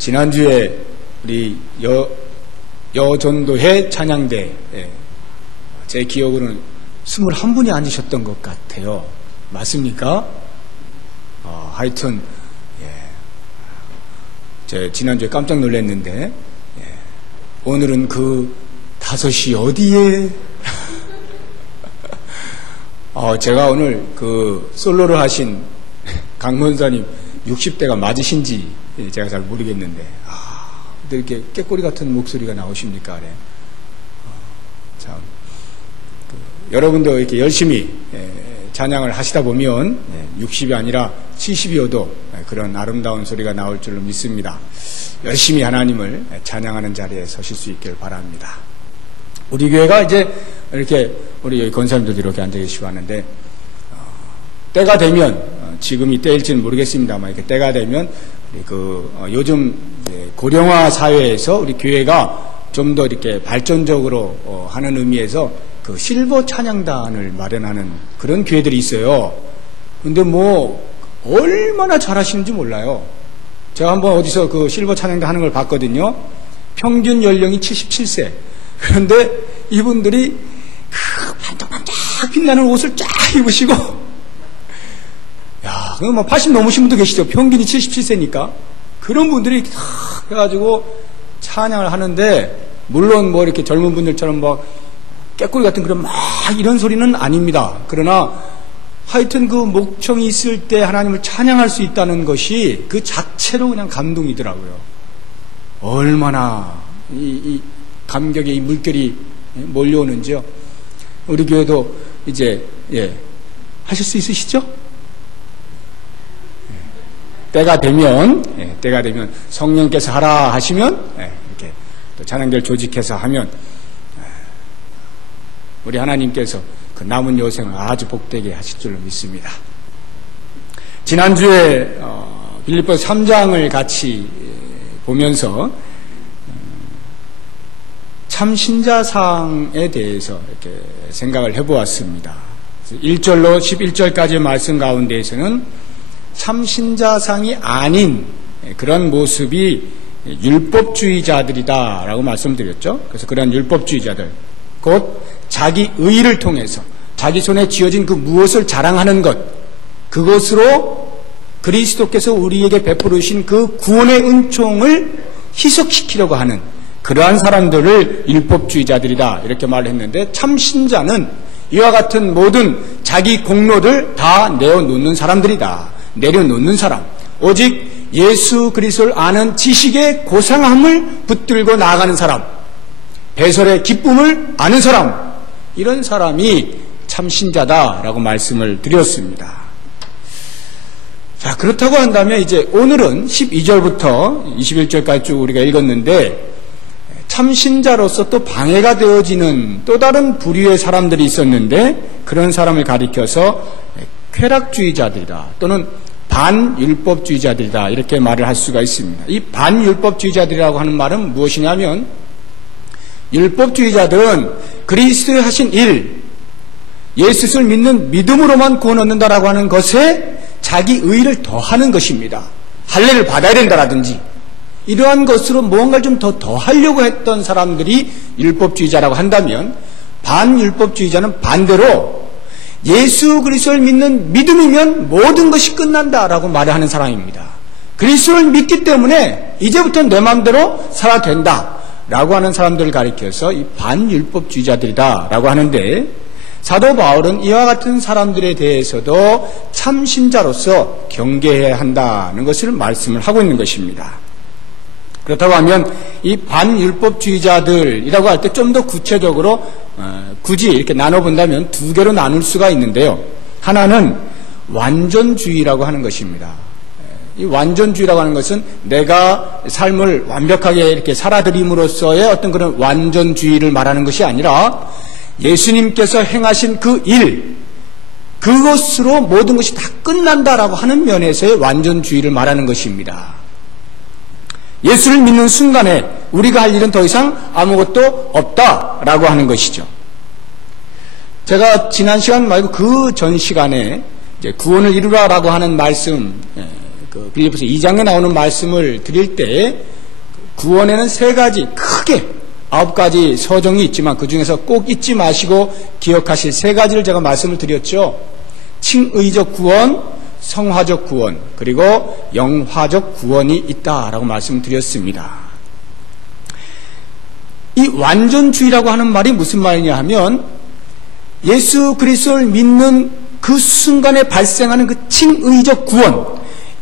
지난주에 우리 여전도회 찬양대, 제 기억으로는 21분이 앉으셨던 것 같아요. 맞습니까? 하여튼, 제 지난주에 깜짝 놀랐는데, 오늘은 그 5시 어디에? 제가 오늘 그 솔로를 하신 강문사님 60대가 맞으신지 제가 잘 모르겠는데, 근데 이렇게 깨꼬리 같은 목소리가 나오십니까? 그래. 참, 여러분도 이렇게 열심히 찬양을 하시다 보면 60이 아니라 70이어도 그런 아름다운 소리가 나올 줄로 믿습니다. 열심히 하나님을 찬양하는 자리에 서실 수 있길 바랍니다. 우리 교회가 이제 이렇게 우리 여기 권사님들도 이렇게 앉아 계시고 하는데, 때가 되면, 지금이 때일지는 모르겠습니다만, 이렇게 때가 되면 요즘 고령화 사회에서 우리 교회가 좀 더 이렇게 발전적으로 하는 의미에서 그 실버 찬양단을 마련하는 그런 교회들이 있어요. 근데 뭐 얼마나 잘하시는지 몰라요. 제가 한번 어디서 그 실버 찬양단 하는 걸 봤거든요. 평균 연령이 77세. 그런데 이분들이 그 반짝반짝 빛나는 옷을 쫙 입으시고, 야, 그럼 뭐 80 넘으신 분도 계시죠. 평균이 77세니까. 그런 분들이 다 해가지고 찬양을 하는데, 물론 뭐 이렇게 젊은 분들처럼 막 깨꼬리 같은 그런 막 이런 소리는 아닙니다. 그러나 하여튼 그 목청이 있을 때 하나님을 찬양할 수 있다는 것이 그 자체로 그냥 감동이더라고요. 얼마나 이 감격의 이 물결이 몰려오는지요. 우리 교회도 이제 하실 수 있으시죠? 때가 되면 성령께서 하라 하시면 이렇게 또 찬양대를 조직해서 하면 우리 하나님께서 그 남은 여생을 아주 복되게 하실 줄로 믿습니다. 지난주에 빌립보서 3장을 같이 보면서 참 신자상에 대해서 이렇게 생각을 해보았습니다. 1절로 11절까지의 말씀 가운데에서는 참 신자상이 아닌 그런 모습이 율법주의자들이다라고 말씀드렸죠. 그래서 그런 율법주의자들, 곧 자기 의를 통해서 자기 손에 쥐어진 그 무엇을 자랑하는 것, 그것으로 그리스도께서 우리에게 베풀으신 그 구원의 은총을 희석시키려고 하는 그러한 사람들을 율법주의자들이다 이렇게 말을 했는데, 참 신자는 이와 같은 모든 자기 공로를 다 내어놓는 사람들이다. 내려놓는 사람, 오직 예수 그리스도를 아는 지식의 고상함을 붙들고 나아가는 사람, 배설의 기쁨을 아는 사람, 이런 사람이 참 신자다라고 말씀을 드렸습니다. 자, 그렇다고 한다면 이제 오늘은 12절부터 21절까지 쭉 우리가 읽었는데, 참 신자로서 또 방해가 되어지는 또 다른 부류의 사람들이 있었는데, 그런 사람을 가리켜서 쾌락주의자들이다 또는 반율법주의자들이다 이렇게 말을 할 수가 있습니다. 이 반율법주의자들이라고 하는 말은 무엇이냐면, 율법주의자들은 그리스도의 하신 일, 예수를 믿는 믿음으로만 구원 얻는다라고 하는 것에 자기 의의를 더하는 것입니다. 할례를 받아야 된다라든지 이러한 것으로 무언가를 좀 더 하려고 했던 사람들이 율법주의자라고 한다면, 반율법주의자는 반대로 예수 그리스도를 믿는 믿음이면 모든 것이 끝난다라고 말을 하는 사람입니다. 그리스도를 믿기 때문에 이제부터 내 마음대로 살아야 된다라고 하는 사람들을 가리켜서 이 반율법주의자들이다라고 하는데, 사도 바울은 이와 같은 사람들에 대해서도 참 신자로서 경계해야 한다는 것을 말씀을 하고 있는 것입니다. 그렇다고 하면 이 반율법주의자들이라고 할 때 좀 더 구체적으로 굳이 이렇게 나눠본다면 두 개로 나눌 수가 있는데요. 하나는 완전주의라고 하는 것입니다. 이 완전주의라고 하는 것은 내가 삶을 완벽하게 이렇게 살아들임으로써의 어떤 그런 완전주의를 말하는 것이 아니라, 예수님께서 행하신 그 일, 그것으로 모든 것이 다 끝난다라고 하는 면에서의 완전주의를 말하는 것입니다. 예수를 믿는 순간에 우리가 할 일은 더 이상 아무것도 없다라고 하는 것이죠. 제가 지난 시간 말고 그 전 시간에 이제 구원을 이루라라고 하는 말씀, 그 빌립보서 2장에 나오는 말씀을 드릴 때 구원에는 세 가지, 크게 9가지 서정이 있지만 그 중에서 꼭 잊지 마시고 기억하실 세 가지를 제가 말씀을 드렸죠. 칭의적 구원, 성화적 구원, 그리고 영화적 구원이 있다라고 말씀을 드렸습니다. 이 완전주의라고 하는 말이 무슨 말이냐 하면 예수 그리스도를 믿는 그 순간에 발생하는 그 칭의적 구원,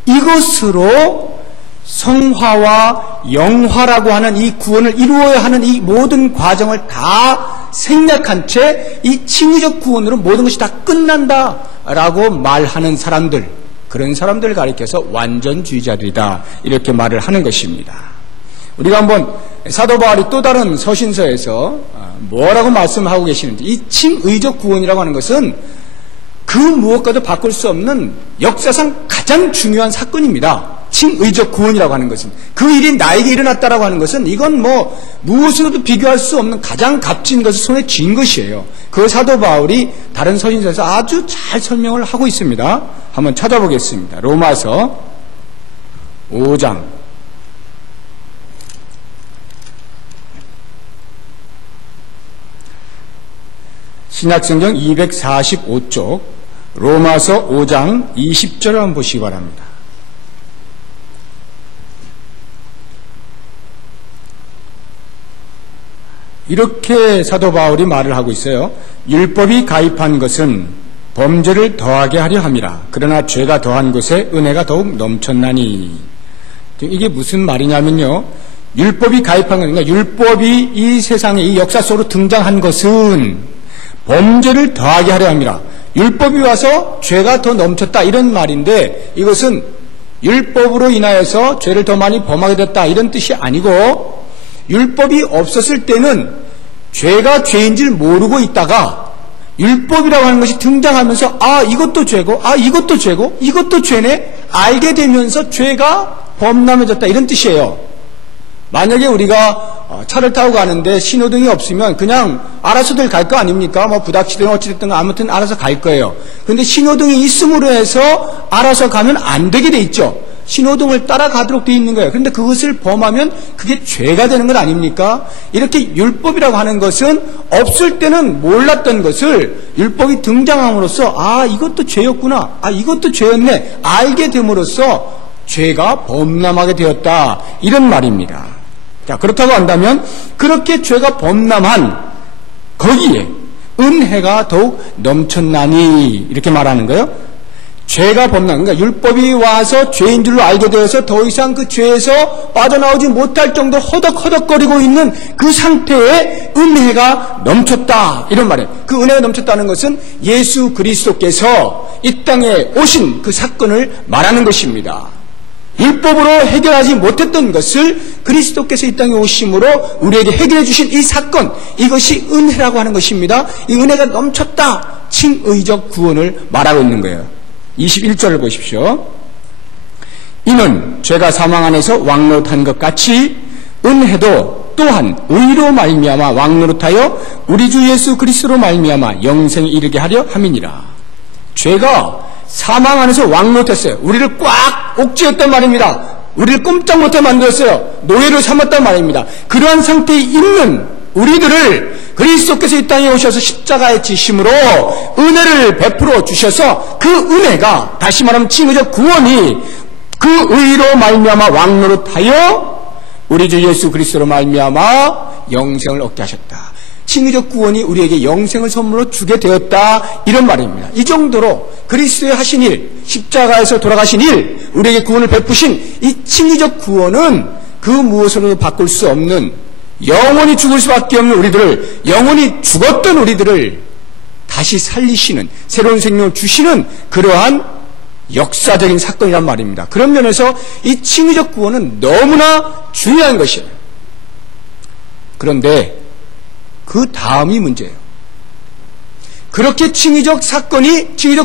이것으로 성화와 영화라고 하는 이 구원을 이루어야 하는 이 모든 과정을 다 생략한 채 이 칭의적 구원으로 모든 것이 다 끝난다라고 말하는 사람들, 그런 사람들을 가리켜서 완전주의자들이다 이렇게 말을 하는 것입니다. 우리가 한번 사도 바울이 또 다른 서신서에서 뭐라고 말씀하고 계시는지, 이 칭의적 구원이라고 하는 것은 그 무엇과도 바꿀 수 없는 역사상 가장 중요한 사건입니다. 칭의적 구원이라고 하는 것은, 그 일이 나에게 일어났다라고 하는 것은 이건 뭐 무엇으로도 비교할 수 없는 가장 값진 것을 손에 쥔 것이에요. 그 사도 바울이 다른 서신서에서 아주 잘 설명을 하고 있습니다. 한번 찾아보겠습니다. 로마서 5장 신약성경 245쪽 로마서 5장 20절을 한번 보시기 바랍니다. 이렇게 사도 바울이 말을 하고 있어요. 율법이 가입한 것은 범죄를 더하게 하려 함이라. 그러나 죄가 더한 곳에 은혜가 더욱 넘쳤나니. 이게 무슨 말이냐면요, 율법이 가입한 건, 그러니까 율법이 이 세상에 이 역사 속으로 등장한 것은 범죄를 더하게 하려 함이라. 율법이 와서 죄가 더 넘쳤다 이런 말인데, 이것은 율법으로 인하여서 죄를 더 많이 범하게 됐다 이런 뜻이 아니고, 율법이 없었을 때는 죄가 죄인 줄 모르고 있다가 율법이라고 하는 것이 등장하면서 아, 이것도 죄고, 아, 이것도 죄고, 이것도 죄네, 알게 되면서 죄가 범람해졌다 이런 뜻이에요. 만약에 우리가 차를 타고 가는데 신호등이 없으면 그냥 알아서들 갈 거 아닙니까? 뭐 부닥치든 어찌됐든 아무튼 알아서 갈 거예요. 그런데 신호등이 있음으로 해서 알아서 가면 안 되게 돼 있죠. 신호등을 따라가도록 되어 있는 거예요. 그런데 그것을 범하면 그게 죄가 되는 것 아닙니까? 이렇게 율법이라고 하는 것은 없을 때는 몰랐던 것을 율법이 등장함으로써 아, 이것도 죄였구나, 아, 이것도 죄였네, 알게 됨으로써 죄가 범람하게 되었다 이런 말입니다. 자, 그렇다고 한다면 그렇게 죄가 범람한 거기에 은혜가 더욱 넘쳤나니 이렇게 말하는 거예요. 죄가 범람, 그러니까 율법이 와서 죄인 줄로 알게 되어서 더 이상 그 죄에서 빠져나오지 못할 정도로 허덕허덕거리고 있는 그 상태에 은혜가 넘쳤다 이런 말이에요. 그 은혜가 넘쳤다는 것은 예수 그리스도께서 이 땅에 오신 그 사건을 말하는 것입니다. 율법으로 해결하지 못했던 것을 그리스도께서 이 땅에 오심으로 우리에게 해결해 주신 이 사건, 이것이 은혜라고 하는 것입니다. 이 은혜가 넘쳤다, 칭의적 구원을 말하고 있는 거예요. 21절을 보십시오. 이는 죄가 사망 안에서 왕노릇한 것 같이 은혜도 또한 의로 말미암아 왕노릇하여 우리 주 예수 그리스도로 말미암아 영생에 이르게 하려 함이니라. 죄가 사망 안에서 왕노릇했어요. 우리를 꽉 옥죄었단 말입니다. 우리를 꼼짝 못하게 만들었어요. 노예를 삼았단 말입니다. 그러한 상태에 있는 우리들을 그리스도께서 이 땅에 오셔서 십자가에 지심으로 은혜를 베풀어 주셔서 그 은혜가, 다시 말하면 칭의적 구원이 그 의로 말미암아 왕노릇하여 우리 주 예수 그리스도로 말미암아 영생을 얻게 하셨다. 칭의적 구원이 우리에게 영생을 선물로 주게 되었다 이런 말입니다. 이 정도로 그리스도의 하신 일, 십자가에서 돌아가신 일, 우리에게 구원을 베푸신 이 칭의적 구원은 그 무엇으로도 바꿀 수 없는, 영원히 죽을 수밖에 없는 우리들을, 영원히 죽었던 우리들을 다시 살리시는, 새로운 생명을 주시는 그러한 역사적인 사건이란 말입니다. 그런 면에서 이 칭의적 구원은 너무나 중요한 것이에요. 그런데 그 다음이 문제예요. 그렇게 칭의적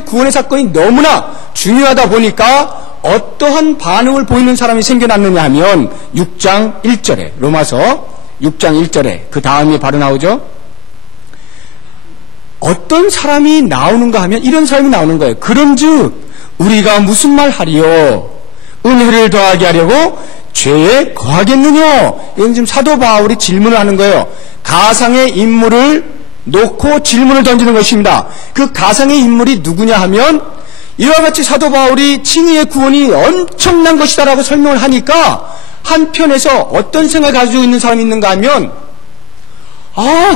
구원의 사건이 너무나 중요하다 보니까 어떠한 반응을 보이는 사람이 생겨났느냐 하면 6장 1절에, 로마서 6장 1절에 그 다음이 바로 나오죠. 어떤 사람이 나오는가 하면 이런 사람이 나오는 거예요. 그런즉 우리가 무슨 말 하리요? 은혜를 더하게 하려고 죄에 거하겠느냐? 이건 지금 사도 바울이 질문을 하는 거예요. 가상의 인물을 놓고 질문을 던지는 것입니다. 그 가상의 인물이 누구냐 하면 이와 같이 사도 바울이 칭의의 구원이 엄청난 것이다라고 설명을 하니까 한편에서 어떤 생각을 가지고 있는 사람이 있는가 하면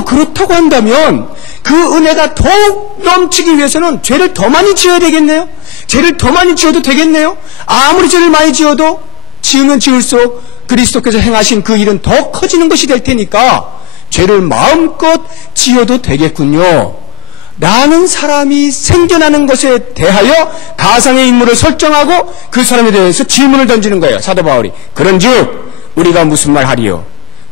그렇다고 한다면 그 은혜가 더욱 넘치기 위해서는 죄를 더 많이 지어야 되겠네요. 죄를 더 많이 지어도 되겠네요. 아무리 죄를 많이 지어도 지으면 지을수록 그리스도께서 행하신 그 일은 더 커지는 것이 될 테니까 죄를 마음껏 지어도 되겠군요. 라는 사람이 생겨나는 것에 대하여 가상의 인물을 설정하고 그 사람에 대해서 질문을 던지는 거예요. 사도 바울이. 그런즉 우리가 무슨 말 하리요?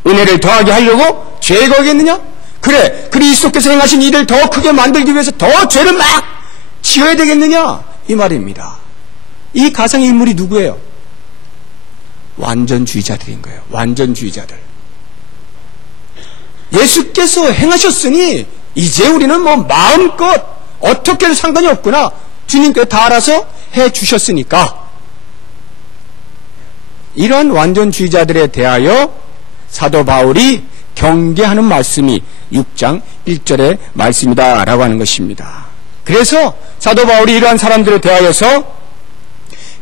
은혜를 더하게 하려고 죄에 거하겠느냐? 그래, 그리스도께서 행하신 일을 더 크게 만들기 위해서 더 죄를 막 지어야 되겠느냐? 이 말입니다. 이 가상의 인물이 누구예요? 완전주의자들인 거예요. 완전주의자들. 예수께서 행하셨으니 이제 우리는 뭐 마음껏 어떻게 해도 상관이 없구나. 주님께서 다 알아서 해주셨으니까. 이런 완전주의자들에 대하여 사도 바울이 경계하는 말씀이 6장 1절의 말씀이다 라고 하는 것입니다. 그래서 사도 바울이 이러한 사람들에 대하여서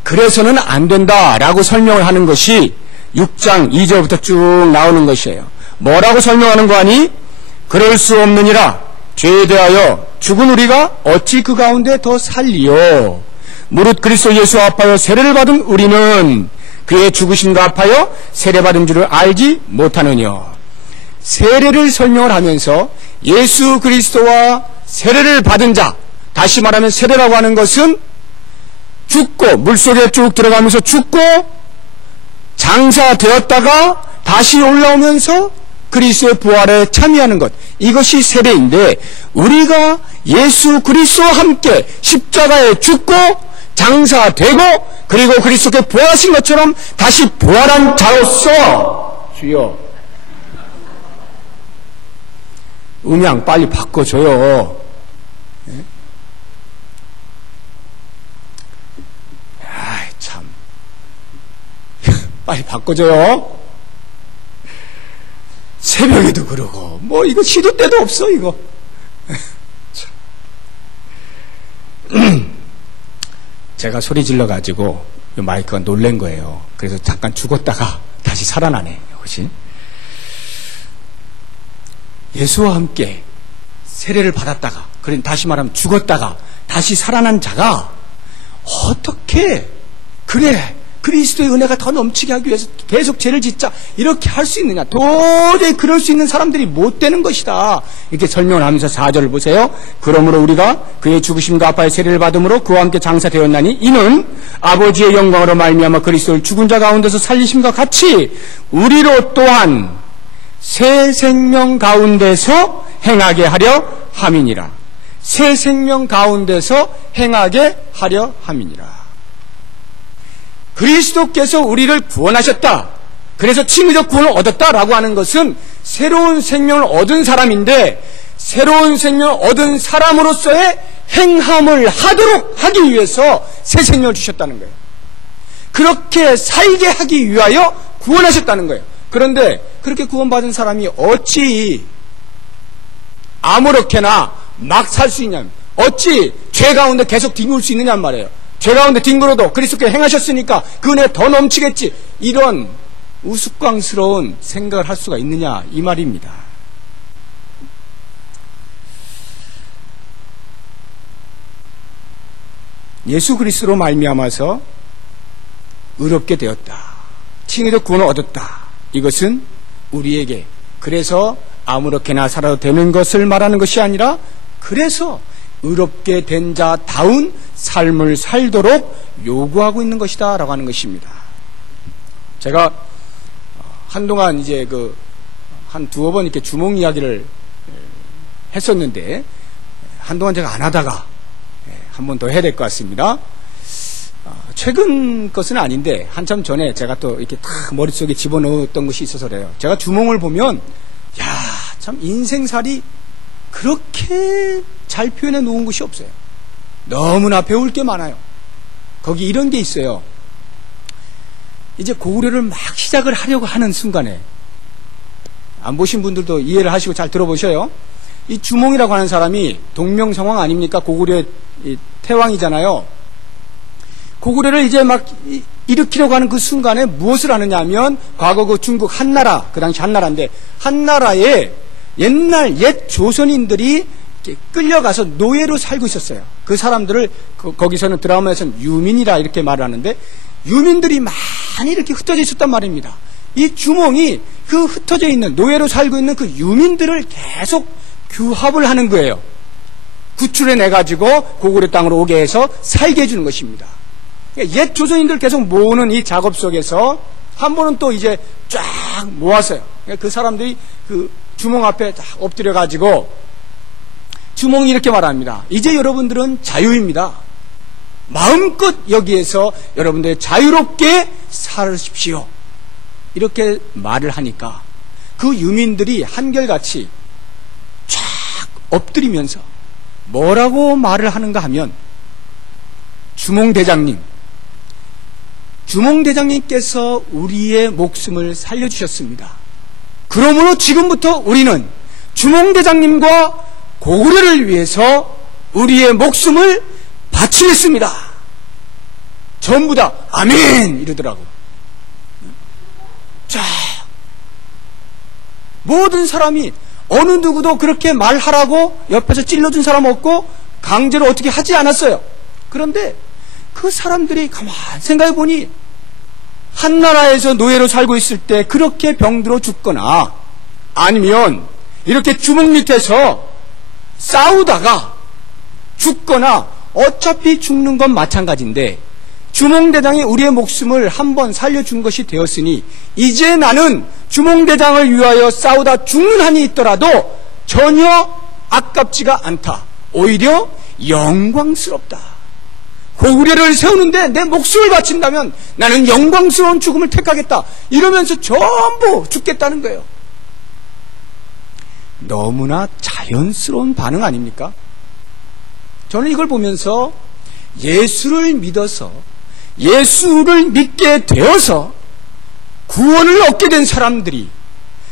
그래서는 안 된다라고 설명을 하는 것이 6장 2절부터 쭉 나오는 것이에요. 뭐라고 설명하는 거 아니? 그럴 수 없느니라. 죄에 대하여 죽은 우리가 어찌 그 가운데 더 살리요? 무릇 그리스도 예수 앞하여 세례를 받은 우리는 그의 죽으심과 합하여 세례받은 줄을 알지 못하느냐. 세례를 설명을 하면서 예수 그리스도와 세례를 받은 자, 다시 말하면 세례라고 하는 것은 죽고 물속에 쭉 들어가면서 죽고 장사되었다가 다시 올라오면서 그리스도의 부활에 참여하는 것, 이것이 세례인데 우리가 예수 그리스도와 함께 십자가에 죽고 장사되고 그리고 그리스도께 부활하신 것처럼 다시 부활한 자로서 주여 음향 빨리 바꿔줘요. 네? 아이 참 빨리 바꿔줘요. 새벽에도 그러고 뭐 이거 시도 때도 없어 이거. 제가 소리 질러가지고 마이크가 놀란 거예요. 그래서 잠깐 죽었다가 다시 살아나네. 이것이 예수와 함께 세례를 받았다가, 그럼 다시 말하면 죽었다가 다시 살아난 자가 어떻게 그래 그리스도의 은혜가 더 넘치게 하기 위해서 계속 죄를 짓자 이렇게 할 수 있느냐. 도저히 그럴 수 있는 사람들이 못 되는 것이다. 이렇게 설명을 하면서 4절을 보세요. 그러므로 우리가 그의 죽으심과 아파의 세례를 받음으로 그와 함께 장사되었나니 이는 아버지의 영광으로 말미암아 그리스도를 죽은 자 가운데서 살리심과 같이 우리로 또한 새 생명 가운데서 행하게 하려 함이니라. 새 생명 가운데서 행하게 하려 함이니라. 그리스도께서 우리를 구원하셨다. 그래서 칭의적 구원을 얻었다라고 하는 것은 새로운 생명을 얻은 사람인데 새로운 생명을 얻은 사람으로서의 행함을 하도록 하기 위해서 새 생명을 주셨다는 거예요. 그렇게 살게 하기 위하여 구원하셨다는 거예요. 그런데 그렇게 구원받은 사람이 어찌 아무렇게나 막 살 수 있냐면 어찌 죄 가운데 계속 뒹굴 수 있느냐는 말이에요. 죄 가운데 뒹굴어도 그리스도께 행하셨으니까 그 은혜 더 넘치겠지. 이런 우스꽝스러운 생각을 할 수가 있느냐 이 말입니다. 예수 그리스도로 말미암아서 의롭게 되었다. 칭의적 구원을 얻었다. 이것은 우리에게 그래서 아무렇게나 살아도 되는 것을 말하는 것이 아니라 그래서 의롭게 된 자다운 삶을 살도록 요구하고 있는 것이다 라고 하는 것입니다. 제가 한동안 이제 한 두어 번 이렇게 주몽 이야기를 했었는데 한동안 제가 안 하다가 한 번 더 해야 될 것 같습니다. 최근 것은 아닌데 한참 전에 제가 또 이렇게 탁 머릿속에 집어넣었던 것이 있어서 그래요. 제가 주몽을 보면 참 인생살이 그렇게 잘 표현해 놓은 것이 없어요. 너무나 배울 게 많아요. 거기 이런 게 있어요. 이제 고구려를 막 시작을 하려고 하는 순간에, 안 보신 분들도 이해를 하시고 잘 들어보셔요. 이 주몽이라고 하는 사람이 동명성왕 아닙니까? 고구려의 태왕이잖아요. 고구려를 이제 막 일으키려고 하는 그 순간에 무엇을 하느냐 하면, 과거 그 중국 한나라, 그 당시 한나라인데, 한나라에 옛날 옛 조선인들이 끌려가서 노예로 살고 있었어요. 그 사람들을 거기서는 드라마에서는 유민이라 이렇게 말을 하는데, 유민들이 많이 이렇게 흩어져 있었단 말입니다. 이 주몽이 그 흩어져 있는, 노예로 살고 있는 그 유민들을 계속 규합을 하는 거예요. 구출해내가지고 고구려 땅으로 오게 해서 살게 해주는 것입니다. 옛 조선인들 계속 모으는 이 작업 속에서 한 번은 또 이제 쫙 모았어요. 그 사람들이 그 주몽 앞에 딱 엎드려가지고 주몽이 이렇게 말합니다. 이제 여러분들은 자유입니다. 마음껏 여기에서 여러분들 자유롭게 살으십시오. 이렇게 말을 하니까 그 유민들이 한결같이 쫙 엎드리면서 뭐라고 말을 하는가 하면, 주몽대장님께서 우리의 목숨을 살려주셨습니다. 그러므로 지금부터 우리는 주몽대장님과 고구려를 위해서 우리의 목숨을 바치겠습니다. 전부 다 아멘 이러더라고. 자, 모든 사람이, 어느 누구도 그렇게 말하라고 옆에서 찔러준 사람 없고 강제로 어떻게 하지 않았어요. 그런데 그 사람들이 가만히 생각해 보니, 한나라에서 노예로 살고 있을 때 그렇게 병들어 죽거나, 아니면 이렇게 주먹 밑에서 싸우다가 죽거나, 어차피 죽는 건 마찬가지인데 주몽대장이 우리의 목숨을 한번 살려준 것이 되었으니 이제 나는 주몽대장을 위하여 싸우다 죽는 한이 있더라도 전혀 아깝지가 않다. 오히려 영광스럽다. 고구려를 세우는데 내 목숨을 바친다면 나는 영광스러운 죽음을 택하겠다. 이러면서 전부 죽겠다는 거예요. 너무나 자연스러운 반응 아닙니까? 저는 이걸 보면서 예수를 믿어서, 예수를 믿게 되어서 구원을 얻게 된 사람들이,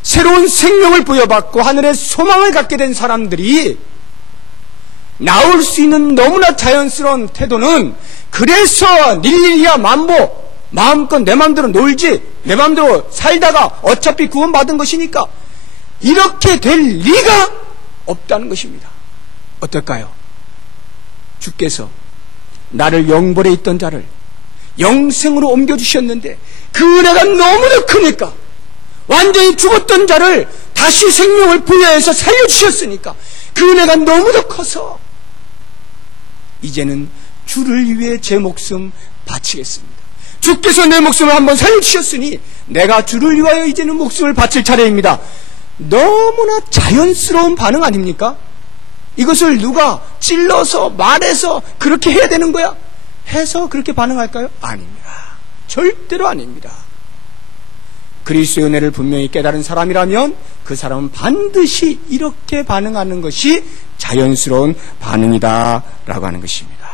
새로운 생명을 부여받고 하늘의 소망을 갖게 된 사람들이 나올 수 있는 너무나 자연스러운 태도는, 그래서 닐리야 만보, 마음껏 내 마음대로 놀지, 내 마음대로 살다가 어차피 구원받은 것이니까 이렇게 될 리가 없다는 것입니다. 어떨까요? 주께서 나를 영벌에 있던 자를 영생으로 옮겨주셨는데 그 은혜가 너무나 크니까, 완전히 죽었던 자를 다시 생명을 부여해서 살려주셨으니까 그 은혜가 너무나 커서 이제는 주를 위해 제 목숨 바치겠습니다. 주께서 내 목숨을 한번 살려주셨으니 내가 주를 위하여 이제는 목숨을 바칠 차례입니다. 너무나 자연스러운 반응 아닙니까? 이것을 누가 찔러서 말해서 그렇게 해야 되는 거야? 해서 그렇게 반응할까요? 아닙니다. 절대로 아닙니다. 그리스도의 은혜를 분명히 깨달은 사람이라면 그 사람은 반드시 이렇게 반응하는 것이 자연스러운 반응이다라고 하는 것입니다.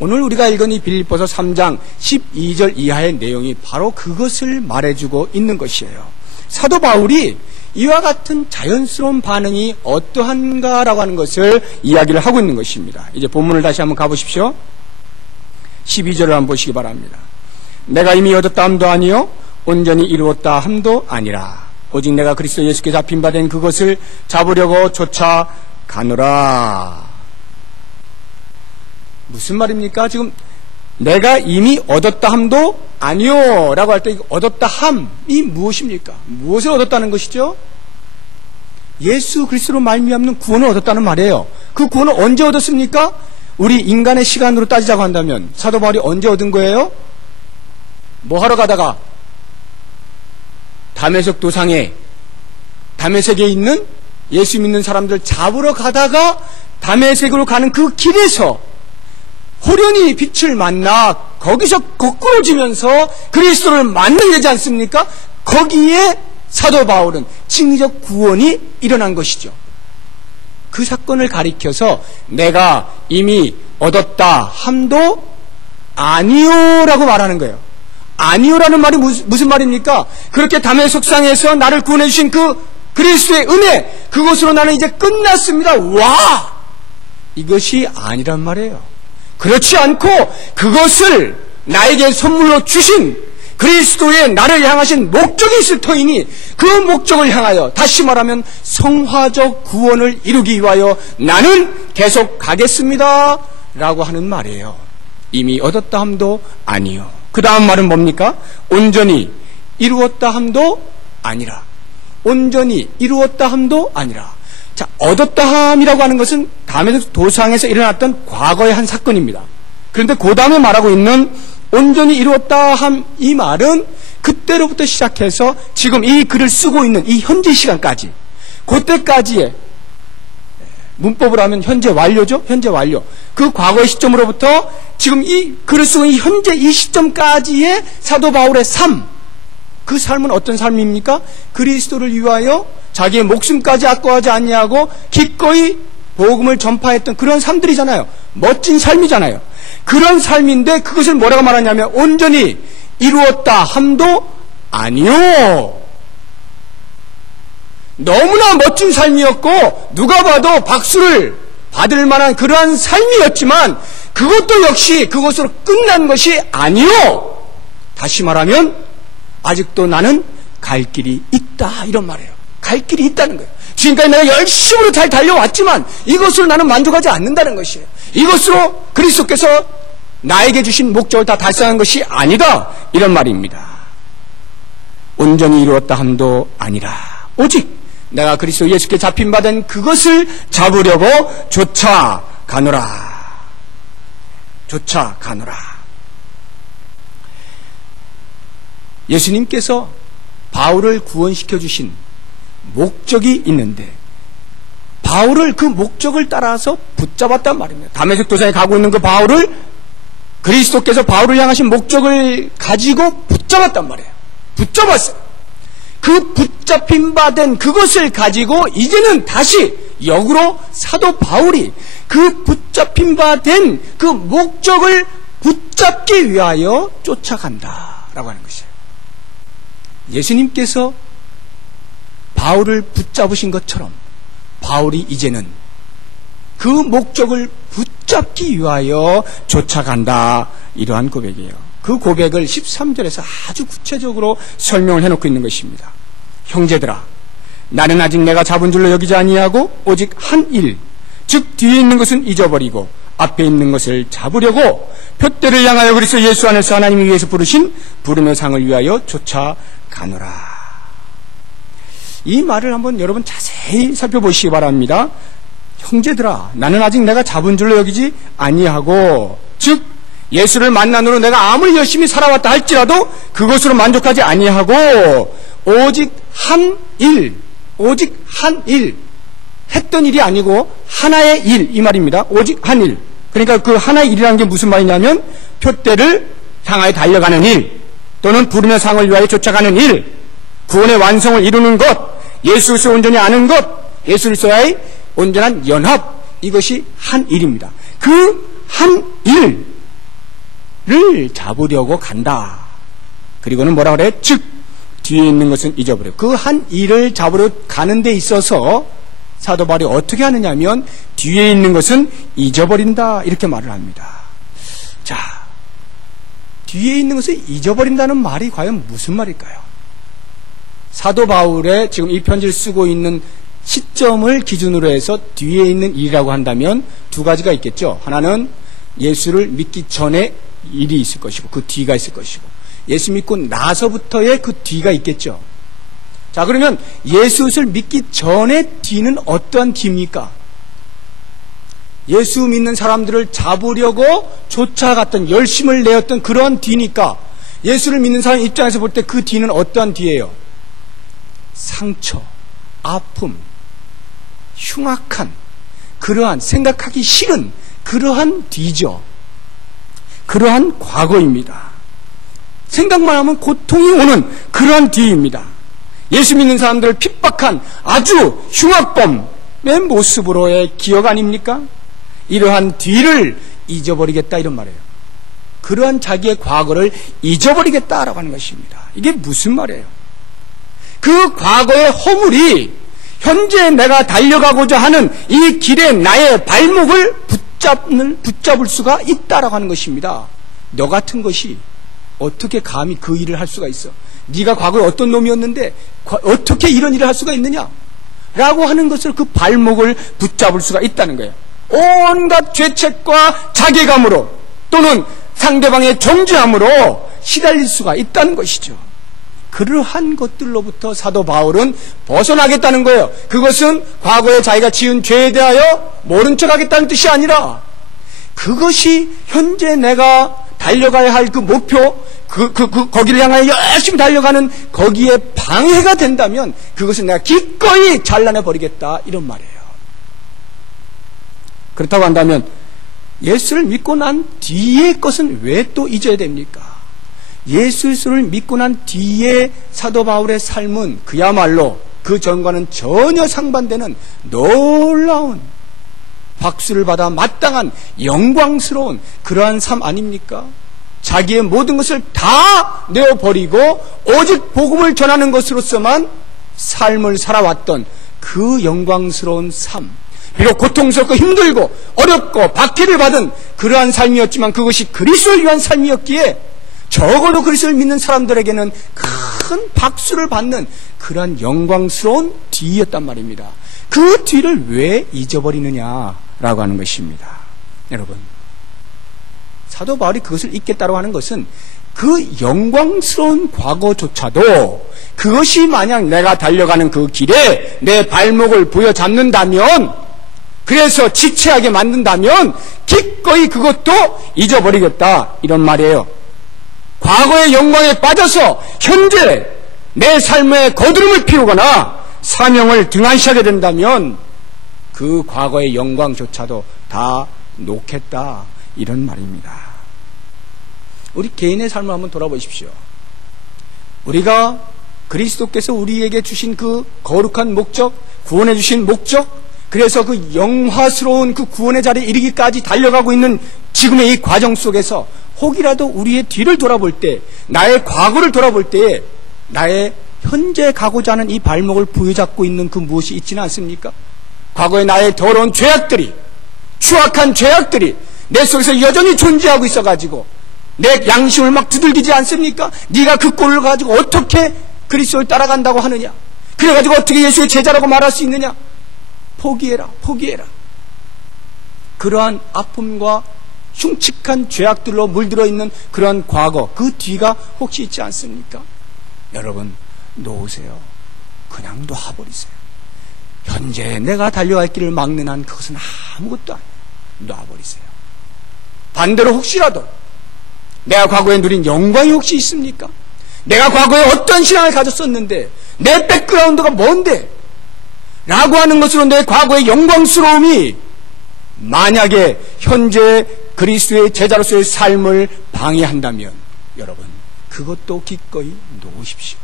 오늘 우리가 읽은 이 빌립보서 3장 12절 이하의 내용이 바로 그것을 말해주고 있는 것이에요. 사도 바울이 이와 같은 자연스러운 반응이 어떠한가라고 하는 것을 이야기를 하고 있는 것입니다. 이제 본문을 다시 한번 가보십시오. 12절을 한번 보시기 바랍니다. 내가 이미 얻었다 함도 아니요 온전히 이루었다 함도 아니라 오직 내가 그리스도 예수께 잡힌 바 된 그것을 잡으려고 쫓아가노라. 무슨 말입니까? 지금 내가 이미 얻었다 함도 아니요 라고 할 때 얻었다 함이 무엇입니까? 무엇을 얻었다는 것이죠? 예수 그리스도로 말미암는 구원을 얻었다는 말이에요. 그 구원을 언제 얻었습니까? 우리 인간의 시간으로 따지자고 한다면 사도 바울이 언제 얻은 거예요? 뭐 하러 가다가 다메섹 도상에, 다메섹에 있는 예수 믿는 사람들 잡으러 가다가 다메섹으로 가는 그 길에서 호련히 빛을 만나 거기서 거꾸로지면서 그리스도를 만나게 되지 않습니까? 거기에 사도 바울은 칭의적 구원이 일어난 것이죠. 그 사건을 가리켜서 내가 이미 얻었다 함도 아니요라고 말하는 거예요. 아니요라는 말이 무슨 말입니까? 그렇게 담의 속상해서 나를 구원해 주신 그 그리스도의 은혜, 그것으로 나는 이제 끝났습니다. 와! 이것이 아니란 말이에요. 그렇지 않고 그것을 나에게 선물로 주신 그리스도의 나를 향하신 목적이 있을 터이니 그 목적을 향하여, 다시 말하면 성화적 구원을 이루기 위하여 나는 계속 가겠습니다 라고 하는 말이에요. 이미 얻었다 함도 아니요. 그 다음 말은 뭡니까? 온전히 이루었다 함도 아니라. 온전히 이루었다 함도 아니라. 자, 얻었다 함이라고 하는 것은 담에색 도상에서 일어났던 과거의 한 사건입니다. 그런데 그 다음에 말하고 있는 온전히 이루었다 함, 이 말은 그때로부터 시작해서 지금 이 글을 쓰고 있는 이 현재 시간까지, 그때까지의, 문법으로 하면 현재 완료죠? 현재 완료. 그 과거의 시점으로부터 지금 이 글을 쓰고 있는 현재 이 시점까지의 사도 바울의 삶, 그 삶은 어떤 삶입니까? 그리스도를 위하여 자기의 목숨까지 아까워하지 아니하고 기꺼이 복음을 전파했던 그런 삶들이잖아요. 멋진 삶이잖아요. 그런 삶인데 그것을 뭐라고 말하냐면 온전히 이루었다 함도 아니요. 너무나 멋진 삶이었고 누가 봐도 박수를 받을 만한 그러한 삶이었지만 그것도 역시 그것으로 끝난 것이 아니요. 다시 말하면 아직도 나는 갈 길이 있다, 이런 말이에요. 갈 길이 있다는 거예요. 지금까지 내가 열심으로 잘 달려왔지만 이것으로 나는 만족하지 않는다는 것이에요. 이것으로 그리스도께서 나에게 주신 목적을 다 달성한 것이 아니다, 이런 말입니다. 온전히 이루었다 함도 아니라 오직 내가 그리스도 예수께 잡힌 바 된 그것을 잡으려고 쫓아가노라. 쫓아가노라. 예수님께서 바울을 구원시켜 주신 목적이 있는데 바울을 그 목적을 따라서 붙잡았단 말입니다. 다메섹 도상에 가고 있는 그 바울을 그리스도께서 바울을 향하신 목적을 가지고 붙잡았단 말이에요. 붙잡았어요. 그 붙잡힌 바 된 그것을 가지고 이제는 다시 역으로 사도 바울이 그 붙잡힌 바 된 그 목적을 붙잡기 위하여 쫓아간다라고 하는 것이에요. 예수님께서 바울을 붙잡으신 것처럼 바울이 이제는 그 목적을 붙잡기 위하여 쫓아간다, 이러한 고백이에요. 그 고백을 13절에서 아주 구체적으로 설명을 해놓고 있는 것입니다. 형제들아, 나는 아직 내가 잡은 줄로 여기지 아니하고 오직 한 일, 즉 뒤에 있는 것은 잊어버리고 앞에 있는 것을 잡으려고 표대를 향하여 그리스도 예수 안에서 하나님이 위해서 부르신 부름의 상을 위하여 쫓아가노라. 이 말을 한번 여러분 자세히 살펴보시기 바랍니다. 형제들아, 나는 아직 내가 잡은 줄로 여기지 아니하고, 즉 예수를 만난 후로 내가 아무리 열심히 살아왔다 할지라도 그것으로 만족하지 아니하고 오직 한 일, 오직 한 일, 했던 일이 아니고 하나의 일, 이 말입니다. 오직 한 일. 그러니까 그 하나의 일이라는 게 무슨 말이냐면 표대를 향하여 달려가는 일, 또는 부름의 상을 위하여 쫓아가는 일, 구원의 완성을 이루는 것, 예수를 온전히 아는 것, 예수로서의 온전한 연합, 이것이 한 일입니다. 그 한 일을 잡으려고 간다. 그리고는 뭐라 그래요? 즉 뒤에 있는 것은 잊어버려. 그 한 일을 잡으려 가는 데 있어서 사도 바울이 어떻게 하느냐 하면 뒤에 있는 것은 잊어버린다, 이렇게 말을 합니다. 자, 뒤에 있는 것을 잊어버린다는 말이 과연 무슨 말일까요? 사도 바울의 지금 이 편지를 쓰고 있는 시점을 기준으로 해서 뒤에 있는 일이라고 한다면 두 가지가 있겠죠. 하나는 예수를 믿기 전에 일이 있을 것이고 그 뒤가 있을 것이고, 예수 믿고 나서부터의 그 뒤가 있겠죠. 자, 그러면 예수를 믿기 전의 뒤는 어떠한 뒤입니까? 예수 믿는 사람들을 잡으려고 쫓아갔던, 열심을 내었던 그러한 뒤니까 예수를 믿는 사람 입장에서 볼 때 그 뒤는 어떠한 뒤예요? 상처, 아픔, 흉악한, 그러한, 생각하기 싫은 그러한 뒤죠. 그러한 과거입니다. 생각만 하면 고통이 오는 그러한 뒤입니다. 예수 믿는 사람들을 핍박한 아주 흉악범의 모습으로의 기억 아닙니까? 이러한 뒤를 잊어버리겠다, 이런 말이에요. 그러한 자기의 과거를 잊어버리겠다라고 하는 것입니다. 이게 무슨 말이에요? 그 과거의 허물이 현재 내가 달려가고자 하는 이 길에 나의 발목을 붙잡을 수가 있다라고 하는 것입니다. 너 같은 것이 어떻게 감히 그 일을 할 수가 있어? 네가 과거에 어떤 놈이었는데 어떻게 이런 일을 할 수가 있느냐? 라고 하는 것을 그 발목을 붙잡을 수가 있다는 거예요. 온갖 죄책과 자괴감으로 또는 상대방의 정죄함으로 시달릴 수가 있다는 것이죠. 그러한 것들로부터 사도 바울은 벗어나겠다는 거예요. 그것은 과거에 자기가 지은 죄에 대하여 모른 척하겠다는 뜻이 아니라 그것이 현재 내가 달려가야 할 그 목표, 거기를 향하여 열심히 달려가는 거기에 방해가 된다면 그것은 내가 기꺼이 잘라내 버리겠다, 이런 말이에요. 그렇다고 한다면 예수를 믿고 난 뒤의 것은 왜 또 잊어야 됩니까? 예수를 믿고 난 뒤에 사도 바울의 삶은 그야말로 그 전과는 전혀 상반되는 놀라운 박수를 받아 마땅한 영광스러운 그러한 삶 아닙니까? 자기의 모든 것을 다 내어버리고 오직 복음을 전하는 것으로서만 삶을 살아왔던 그 영광스러운 삶, 비록 고통스럽고 힘들고 어렵고 박해를 받은 그러한 삶이었지만 그것이 그리스도를 위한 삶이었기에 적어도 그리스도를 믿는 사람들에게는 큰 박수를 받는 그러한 영광스러운 뒤였단 말입니다. 그 뒤를 왜 잊어버리느냐라고 하는 것입니다. 여러분, 사도 바울이 그것을 잊겠다고 하는 것은 그 영광스러운 과거조차도 그것이 만약 내가 달려가는 그 길에 내 발목을 부여잡는다면, 그래서 지체하게 만든다면 기꺼이 그것도 잊어버리겠다, 이런 말이에요. 과거의 영광에 빠져서 현재 내 삶에 거두름을 피우거나 사명을 등한시하게 된다면 그 과거의 영광조차도 다 놓겠다, 이런 말입니다. 우리 개인의 삶을 한번 돌아보십시오. 우리가 그리스도께서 우리에게 주신 그 거룩한 목적, 구원해 주신 목적, 그래서 그 영화스러운 그 구원의 자리에 이르기까지 달려가고 있는 지금의 이 과정 속에서 혹이라도 우리의 뒤를 돌아볼 때, 나의 과거를 돌아볼 때에 나의 현재 가고자 하는 이 발목을 부여잡고 있는 그 무엇이 있지는 않습니까? 과거의 나의 더러운 죄악들이, 추악한 죄악들이 내 속에서 여전히 존재하고 있어가지고 내 양심을 막 두들기지 않습니까? 네가 그 꼴을 가지고 어떻게 그리스도를 따라간다고 하느냐? 그래가지고 어떻게 예수의 제자라고 말할 수 있느냐? 포기해라, 포기해라. 그러한 아픔과 흉측한 죄악들로 물들어 있는 그러한 과거, 그 뒤가 혹시 있지 않습니까? 여러분, 놓으세요. 그냥 놔버리세요. 현재 내가 달려갈 길을 막는 한 그것은 아무것도 아니에요. 놔버리세요. 반대로 혹시라도 내가 과거에 누린 영광이 혹시 있습니까? 내가 과거에 어떤 신앙을 가졌었는데 내 백그라운드가 뭔데? 라고 하는 것으로 내 과거의 영광스러움이 만약에 현재 그리스도의 제자로서의 삶을 방해한다면 여러분, 그것도 기꺼이 놓으십시오.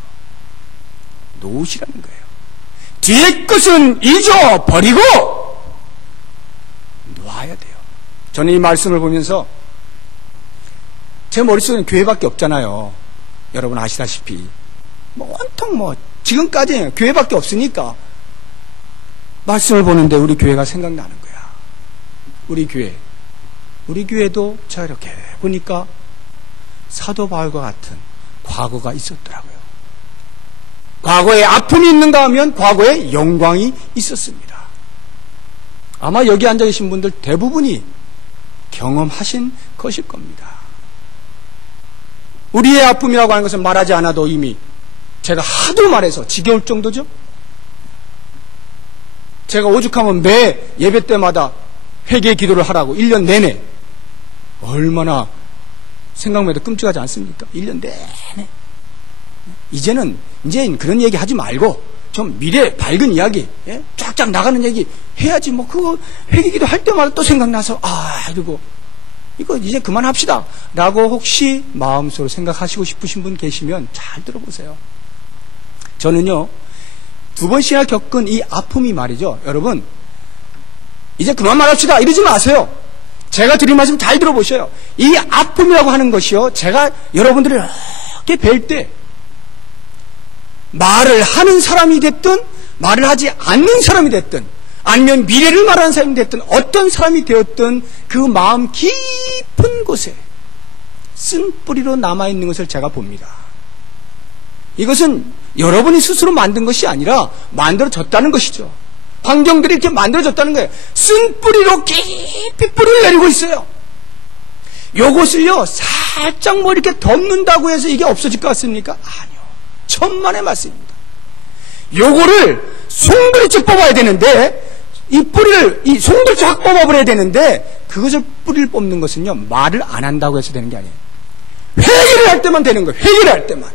놓으시라는 거예요. 뒤의 것은 잊어버리고 놓아야 돼요. 저는 이 말씀을 보면서 제 머릿속에는 교회밖에 없잖아요. 여러분 아시다시피 온통 지금까지 교회밖에 없으니까 말씀을 보는데 우리 교회가 생각나는 거야. 우리 교회도 제가 이렇게 보니까 사도 바울과 같은 과거가 있었더라고요. 과거에 아픔이 있는가 하면 과거에 영광이 있었습니다. 아마 여기 앉아 계신 분들 대부분이 경험하신 것일 겁니다. 우리의 아픔이라고 하는 것은 말하지 않아도 이미 제가 하도 말해서 지겨울 정도죠. 제가 오죽하면 매 예배 때마다 회개 기도를 하라고 1년 내내, 얼마나 생각만 해도 끔찍하지 않습니까? 1년 내내. 이제는 그런 얘기 하지 말고 좀 미래 밝은 이야기, 쫙쫙 나가는 얘기 해야지. 그거 회개기도 할 때마다 또 생각나서 이러고 이거 이제 그만합시다 라고 혹시 마음속으로 생각하시고 싶으신 분 계시면 잘 들어보세요. 저는요 2번씩이나 겪은 이 아픔이 말이죠, 여러분, 이제 그만 말합시다 이러지 마세요. 제가 드린 말씀 잘 들어보셔요. 이 아픔이라고 하는 것이요, 제가 여러분들을 이렇게 뵐 때 말을 하는 사람이 됐든 말을 하지 않는 사람이 됐든 아니면 미래를 말하는 사람이 됐든 어떤 사람이 되었든 그 마음 깊은 곳에 쓴뿌리로 남아있는 것을 제가 봅니다. 이것은 여러분이 스스로 만든 것이 아니라 만들어졌다는 것이죠. 환경들이 이렇게 만들어졌다는 거예요. 쓴뿌리로 깊이 뿌리를 내리고 있어요. 요것을요, 살짝 뭐 이렇게 덮는다고 해서 이게 없어질 것 같습니까? 아니요. 천만의 말씀입니다. 요거를 송두리째 뽑아야 되는데, 이 뿌리를, 이 송두리째 확 뽑아버려야 되는데, 그것을 뿌리를 뽑는 것은요, 말을 안 한다고 해서 되는 게 아니에요. 회개를 할 때만 되는 거예요. 회개를 할 때만.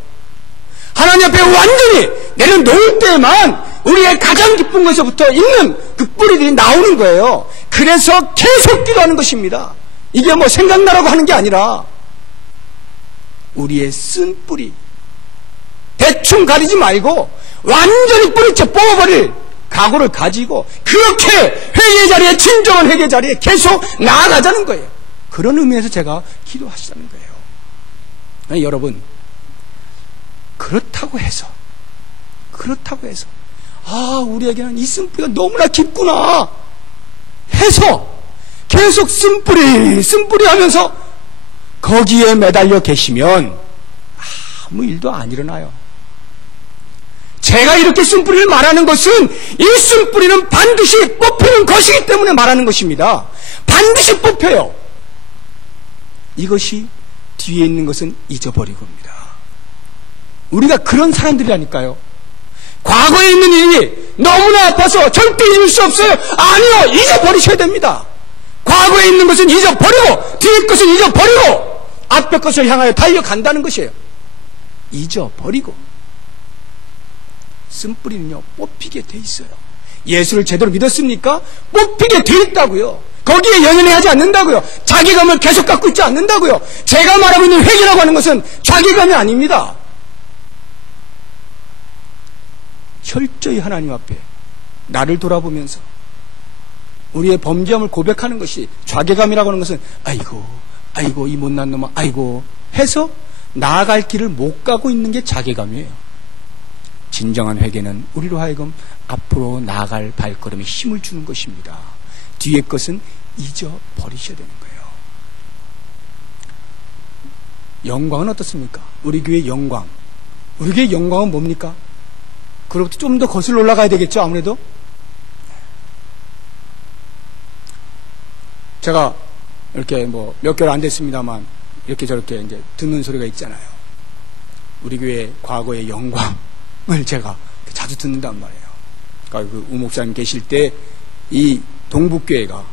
하나님 앞에 완전히 내려놓을 때만 우리의 가장 기쁜 것에서부터 있는 그 뿌리들이 나오는 거예요. 그래서 계속 기도하는 것입니다. 이게 뭐 생각나라고 하는 게 아니라 우리의 쓴 뿌리 대충 가리지 말고 완전히 뿌리째 뽑아버릴 각오를 가지고 그렇게 회개 자리에, 진정한 회개 자리에 계속 나아가자는 거예요. 그런 의미에서 제가 기도하시자는 거예요. 아니, 여러분, 그렇다고 해서 우리에게는 이 쓴뿌리가 너무나 깊구나 해서 계속 쓴뿌리 하면서 거기에 매달려 계시면 아무 일도 안 일어나요. 제가 이렇게 쓴뿌리를 말하는 것은 이 쓴뿌리는 반드시 뽑히는 것이기 때문에 말하는 것입니다. 반드시 뽑혀요. 이것이 뒤에 있는 것은 잊어버리고 합니다. 우리가 그런 사람들이라니까요. 과거에 있는 일이 너무나 아파서 절대 잊을 수 없어요. 아니요, 잊어버리셔야 됩니다. 과거에 있는 것은 잊어버리고 뒤에 것은 잊어버리고 앞에 것을 향하여 달려간다는 것이에요. 잊어버리고. 쓴뿌리는요, 뽑히게 돼 있어요. 예수를 제대로 믿었습니까? 뽑히게 돼 있다고요. 거기에 연연해하지 않는다고요. 자괴감을 계속 갖고 있지 않는다고요. 제가 말하고 있는 회개라고 하는 것은 자괴감이 아닙니다. 철저히 하나님 앞에 나를 돌아보면서 우리의 범죄함을 고백하는 것이, 자괴감이라고 하는 것은 아이고 이 못난 놈아 아이고 해서 나아갈 길을 못 가고 있는 게 자괴감이에요. 진정한 회개는 우리로 하여금 앞으로 나아갈 발걸음에 힘을 주는 것입니다. 뒤의 것은 잊어버리셔야 되는 거예요. 영광은 어떻습니까? 우리 교회의 영광. 우리 교회의 영광은 뭡니까? 그로부터 좀 더 거슬러 올라가야 되겠죠, 아무래도? 제가 이렇게 뭐 몇 개월 안 됐습니다만 이렇게 저렇게 이제 듣는 소리가 있잖아요. 우리 교회 과거의 영광을 제가 자주 듣는단 말이에요. 그러니까 그 우목사님 계실 때 이 동북교회가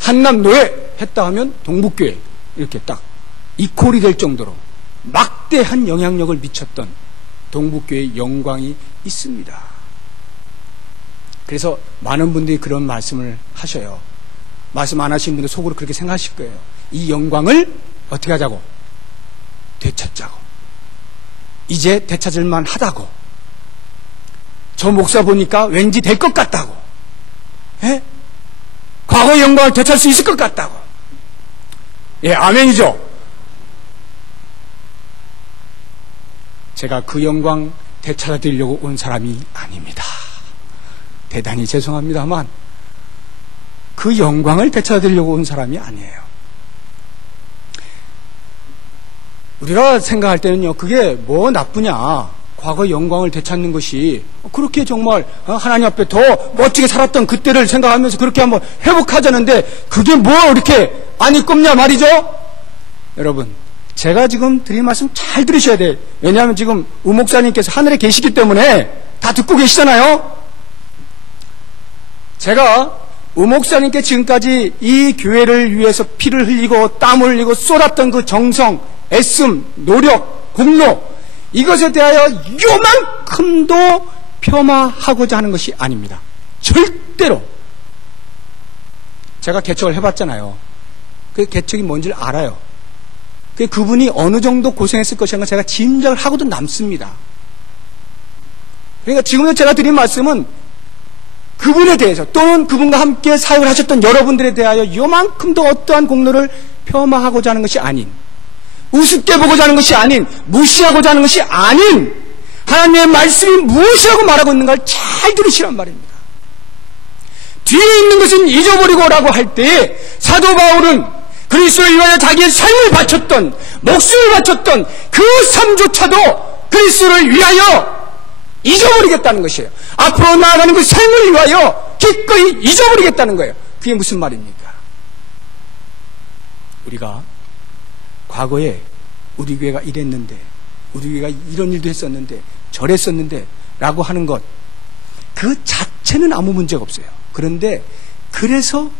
한남노예 했다 하면 동북교회 이렇게 딱 이퀄이 될 정도로 막대한 영향력을 미쳤던 동북교회의 영광이 있습니다. 그래서 많은 분들이 그런 말씀을 하셔요. 말씀 안 하시는 분들 속으로 그렇게 생각하실 거예요. 이 영광을 어떻게 하자고? 되찾자고. 이제 되찾을만 하다고. 저 목사 보니까 왠지 될 것 같다고. 예? 과거의 영광을 되찾을 수 있을 것 같다고. 예, 아멘이죠. 제가 그 영광 되찾아드리려고 온 사람이 아닙니다. 대단히 죄송합니다만 그 영광을 되찾아드리려고 온 사람이 아니에요. 우리가 생각할 때는요, 그게 뭐 나쁘냐, 과거의 영광을 되찾는 것이 그렇게 정말 하나님 앞에 더 멋지게 살았던 그때를 생각하면서 그렇게 한번 회복하자는데 그게 뭐 이렇게 안 이껍냐 말이죠. 여러분, 제가 지금 드린 말씀 잘 들으셔야 돼요. 왜냐하면 지금 우목사님께서 하늘에 계시기 때문에 다 듣고 계시잖아요. 제가 우목사님께 지금까지 이 교회를 위해서 피를 흘리고 땀을 흘리고 쏟았던 그 정성, 애씀, 노력, 공로, 이것에 대하여 요만큼도 폄하하고자 하는 것이 아닙니다. 절대로. 제가 개척을 해봤잖아요. 그 개척이 뭔지를 알아요. 그분이 어느 정도 고생했을 것인가 제가 짐작을 하고도 남습니다. 그러니까 지금도 제가 드린 말씀은 그분에 대해서 또는 그분과 함께 사역을 하셨던 여러분들에 대하여 요만큼도 어떠한 공로를 폄하하고자 하는 것이 아닌, 우습게 보고자 하는 것이 아닌, 무시하고자 하는 것이 아닌 하나님의 말씀이 무엇이라고 말하고 있는가를 잘 들으시란 말입니다. 뒤에 있는 것은 잊어버리고라고 할 때에 사도 바울은 그리스도를 위하여 자기의 삶을 바쳤던, 목숨을 바쳤던 그 삶조차도 그리스도를 위하여 잊어버리겠다는 것이에요. 앞으로 나아가는 그 삶을 위하여 기꺼이 잊어버리겠다는 거예요. 그게 무슨 말입니까? 우리가 과거에 우리 교회가 이랬는데, 우리 교회가 이런 일도 했었는데, 저랬었는데 라고 하는 것, 그 자체는 아무 문제가 없어요. 그런데 그래서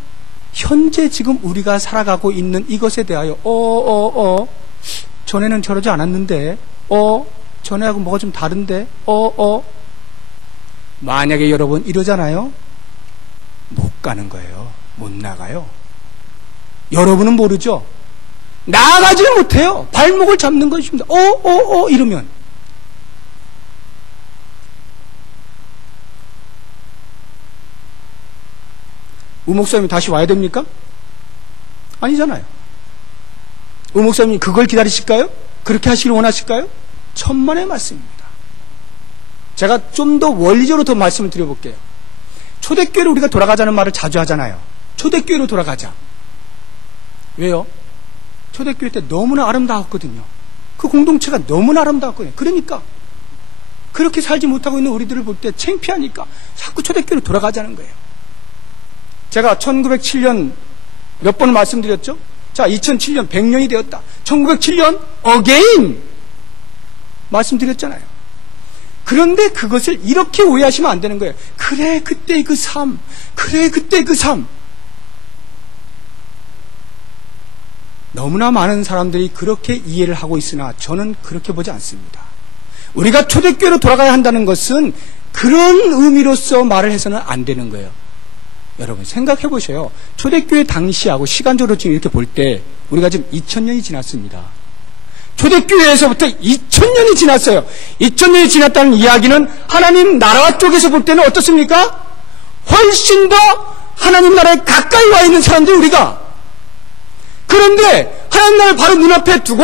현재 지금 우리가 살아가고 있는 이것에 대하여 전에는 저러지 않았는데, 전에하고 뭐가 좀 다른데, 만약에 여러분 이러잖아요? 못 가는 거예요. 못 나가요. 여러분은 모르죠? 나아가지는 못해요. 발목을 잡는 것입니다. 이러면. 우목사님이 다시 와야 됩니까? 아니잖아요. 우목사님이 그걸 기다리실까요? 그렇게 하시길 원하실까요? 천만의 말씀입니다. 제가 좀 더 원리적으로 더 말씀을 드려볼게요. 초대교회로 우리가 돌아가자는 말을 자주 하잖아요. 초대교회로 돌아가자. 왜요? 초대교회 때 너무나 아름다웠거든요. 그 공동체가 너무나 아름다웠거든요. 그러니까 그렇게 살지 못하고 있는 우리들을 볼 때 창피하니까 자꾸 초대교회로 돌아가자는 거예요. 제가 1907년 몇 번을 말씀드렸죠? 자, 2007년 100년이 되었다. 1907년 again 말씀드렸잖아요. 그런데 그것을 이렇게 오해하시면 안 되는 거예요. 그래 그때 그 삶, 그래 그때 그 삶. 너무나 많은 사람들이 그렇게 이해를 하고 있으나 저는 그렇게 보지 않습니다. 우리가 초대교회로 돌아가야 한다는 것은 그런 의미로서 말을 해서는 안 되는 거예요. 여러분 생각해 보세요. 초대교회 당시하고 시간적으로 지금 이렇게 볼 때 우리가 지금 2000년이 지났습니다. 초대교회에서부터 2000년이 지났어요. 2000년이 지났다는 이야기는 하나님 나라 쪽에서 볼 때는 어떻습니까? 훨씬 더 하나님 나라에 가까이 와 있는 사람들이 우리가. 그런데 하나님 나라를 바로 눈앞에 두고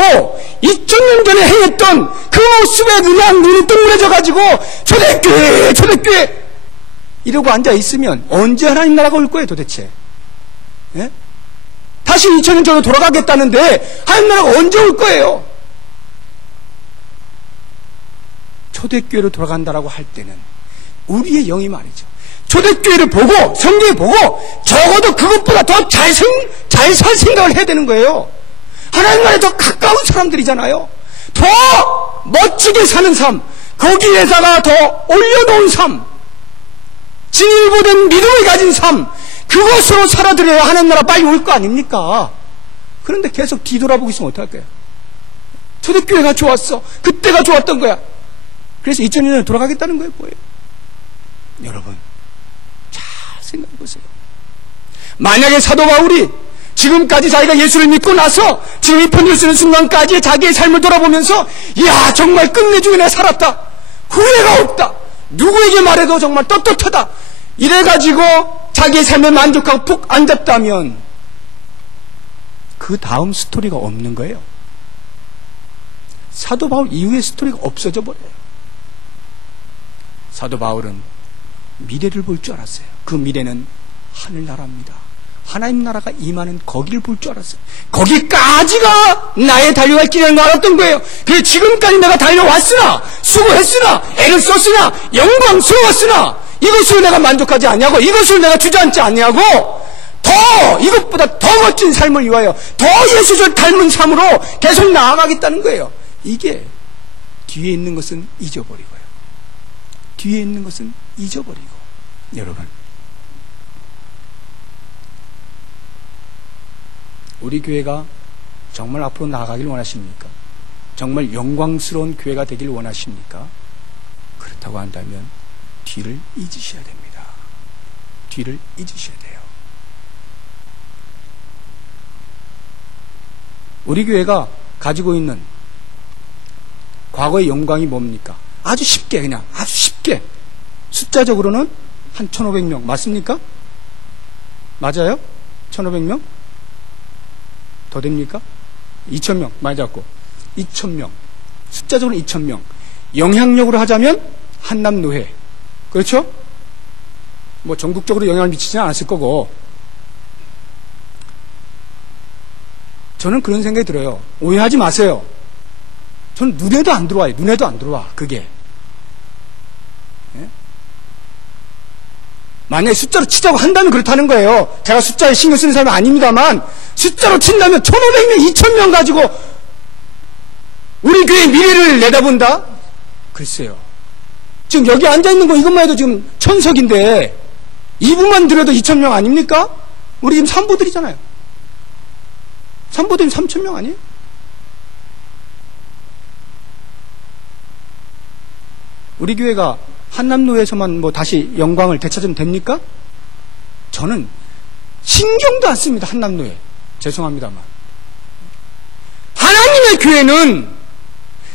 2000년 전에 행했던 그 모습에 그냥 눈이 동그래져가지고 초대교회 이러고 앉아있으면 언제 하나님 나라가 올 거예요 도대체? 예? 다시 2000년 전으로 돌아가겠다는데 하나님 나라가 언제 올 거예요? 초대교회로 돌아간다라고 할 때는 우리의 영이 말이죠. 초대교회를 보고 성경을 보고 적어도 그것보다 더 잘 살 생각을 해야 되는 거예요. 하나님 나라에 더 가까운 사람들이잖아요. 더 멋지게 사는 삶, 거기에다가 더 올려놓은 삶, 진일보된 믿음을 가진 삶, 그것으로 살아들여야 하나님 나라 빨리 올 거 아닙니까? 그런데 계속 뒤돌아보고 있으면 어떡할 거야? 초대교회가 좋았어. 그때가 좋았던 거야. 그래서 2000년에 돌아가겠다는 거예요. 뭐예요? 여러분 잘 생각해 보세요. 만약에 사도 바울이 지금까지 자기가 예수를 믿고 나서 지금 이 편지를 쓰는 순간까지 자기의 삶을 돌아보면서 이야 정말 끝내주게 내가 살았다. 후회가 없다. 누구에게 말해도 정말 떳떳하다. 이래가지고 자기의 삶에 만족하고 푹 앉았다면 그 다음 스토리가 없는 거예요. 사도 바울 이후의 스토리가 없어져 버려요. 사도 바울은 미래를 볼 줄 알았어요. 그 미래는 하늘나라입니다. 하나님 나라가 임하는 거기를 볼 줄 알았어요. 거기까지가 나의 달려갈 길이라는 걸 알았던 거예요. 그래서 지금까지 내가 달려왔으나 수고했으나 애를 썼으나 영광스러웠으나 이것으로 내가 만족하지 않냐고, 이것으로 내가 주저앉지 않냐고, 더 이것보다 더 멋진 삶을 위하여 더 예수를 닮은 삶으로 계속 나아가겠다는 거예요. 이게 뒤에 있는 것은 잊어버리고요. 뒤에 있는 것은 잊어버리고. 여러분 우리 교회가 정말 앞으로 나아가길 원하십니까? 정말 영광스러운 교회가 되길 원하십니까? 그렇다고 한다면 뒤를 잊으셔야 됩니다. 뒤를 잊으셔야 돼요. 우리 교회가 가지고 있는 과거의 영광이 뭡니까? 아주 쉽게 그냥 아주 쉽게 숫자적으로는 한 1,500명 맞습니까? 맞아요? 1,500명? 더 됩니까? 2,000명 맞았고 2,000명 숫자적으로 2,000명 영향력으로 하자면 한남노회 그렇죠? 뭐 전국적으로 영향을 미치지는 않았을 거고 저는 그런 생각이 들어요. 오해하지 마세요. 저는 눈에도 안 들어와요. 눈에도 안 들어와 그게. 예? 만약에 숫자로 치자고 한다면 그렇다는 거예요. 제가 숫자에 신경 쓰는 사람이 아닙니다만 숫자로 친다면 1,500명, 2,000명 가지고 우리 교회의 미래를 내다본다? 글쎄요. 지금 여기 앉아있는 거 이것만 해도 지금 천석인데 2부만 들여도 2,000명 아닙니까? 우리 지금 3부들이잖아요. 3부들이면 3,000명 아니에요? 우리 교회가 한남로에서만 뭐 다시 영광을 되찾으면 됩니까? 저는 신경도 안 씁니다. 한남로에. 죄송합니다만. 하나님의 교회는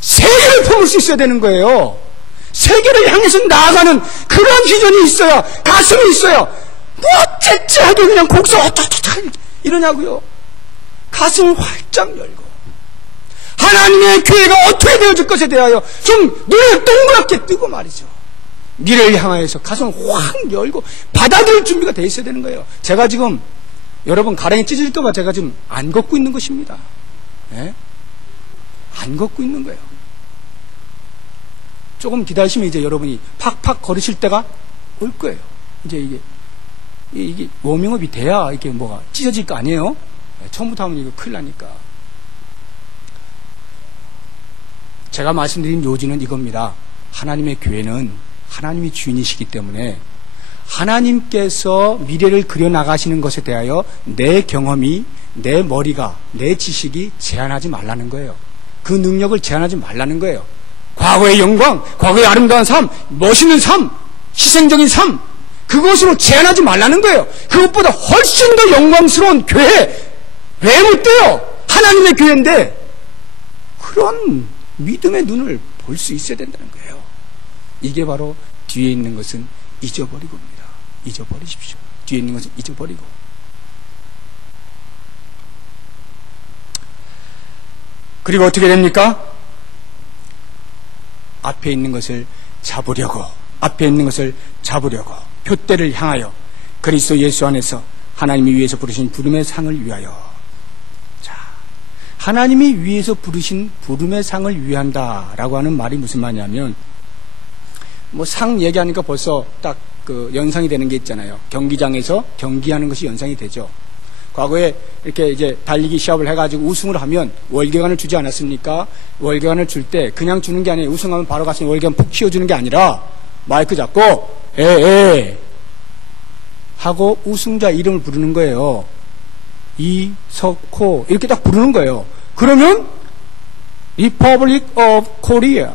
세계를 품을 수 있어야 되는 거예요. 세계를 향해서 나아가는 그런 비전이 있어야, 가슴이 있어야, 뭐 째째하게 그냥 곡소 어쩌저쩌 이러냐고요. 가슴을 활짝 열고 하나님의 교회가 어떻게 되어질 것에 대하여 좀 눈을 동그랗게 뜨고 말이죠. 미래를 향하여서 가슴을 확 열고 받아들일 준비가 돼 있어야 되는 거예요. 제가 지금 여러분 가랑이 찢어질까봐 제가 지금 안 걷고 있는 것입니다. 네? 안 걷고 있는 거예요. 조금 기다리시면 이제 여러분이 팍팍 걸으실 때가 올 거예요. 이제 이게 워밍업이 돼야 이게 뭐가 찢어질 거 아니에요? 처음부터 하면 이거 큰일 나니까. 제가 말씀드린 요지는 이겁니다. 하나님의 교회는 하나님이 주인이시기 때문에 하나님께서 미래를 그려나가시는 것에 대하여 내 경험이, 내 머리가, 내 지식이 제한하지 말라는 거예요. 그 능력을 제한하지 말라는 거예요. 과거의 영광, 과거의 아름다운 삶, 멋있는 삶, 희생적인 삶, 그것으로 제한하지 말라는 거예요. 그것보다 훨씬 더 영광스러운 교회, 왜 못 돼요? 하나님의 교회인데 그런 믿음의 눈을 볼 수 있어야 된다는 거예요. 이게 바로 뒤에 있는 것은 잊어버리고입니다. 잊어버리십시오. 뒤에 있는 것은 잊어버리고. 그리고 어떻게 됩니까? 앞에 있는 것을 잡으려고, 앞에 있는 것을 잡으려고 표대를 향하여 그리스도 예수 안에서 하나님이 위에서 부르신 부름의 상을 위하여. 자, 하나님이 위에서 부르신 부름의 상을 위한다라고 하는 말이 무슨 말이냐면, 뭐 상 얘기하니까 벌써 딱 그 연상이 되는 게 있잖아요. 경기장에서 경기하는 것이 연상이 되죠. 과거에 이렇게 이제 달리기 시합을 해가지고 우승을 하면 월계관을 주지 않았습니까? 월계관을 줄 때 그냥 주는 게 아니에요. 우승하면 바로 가서 월계관 푹 씌워주는 게 아니라 마이크 잡고 에에 하고 우승자 이름을 부르는 거예요. 이석호 이렇게 딱 부르는 거예요. 그러면 Republic of Korea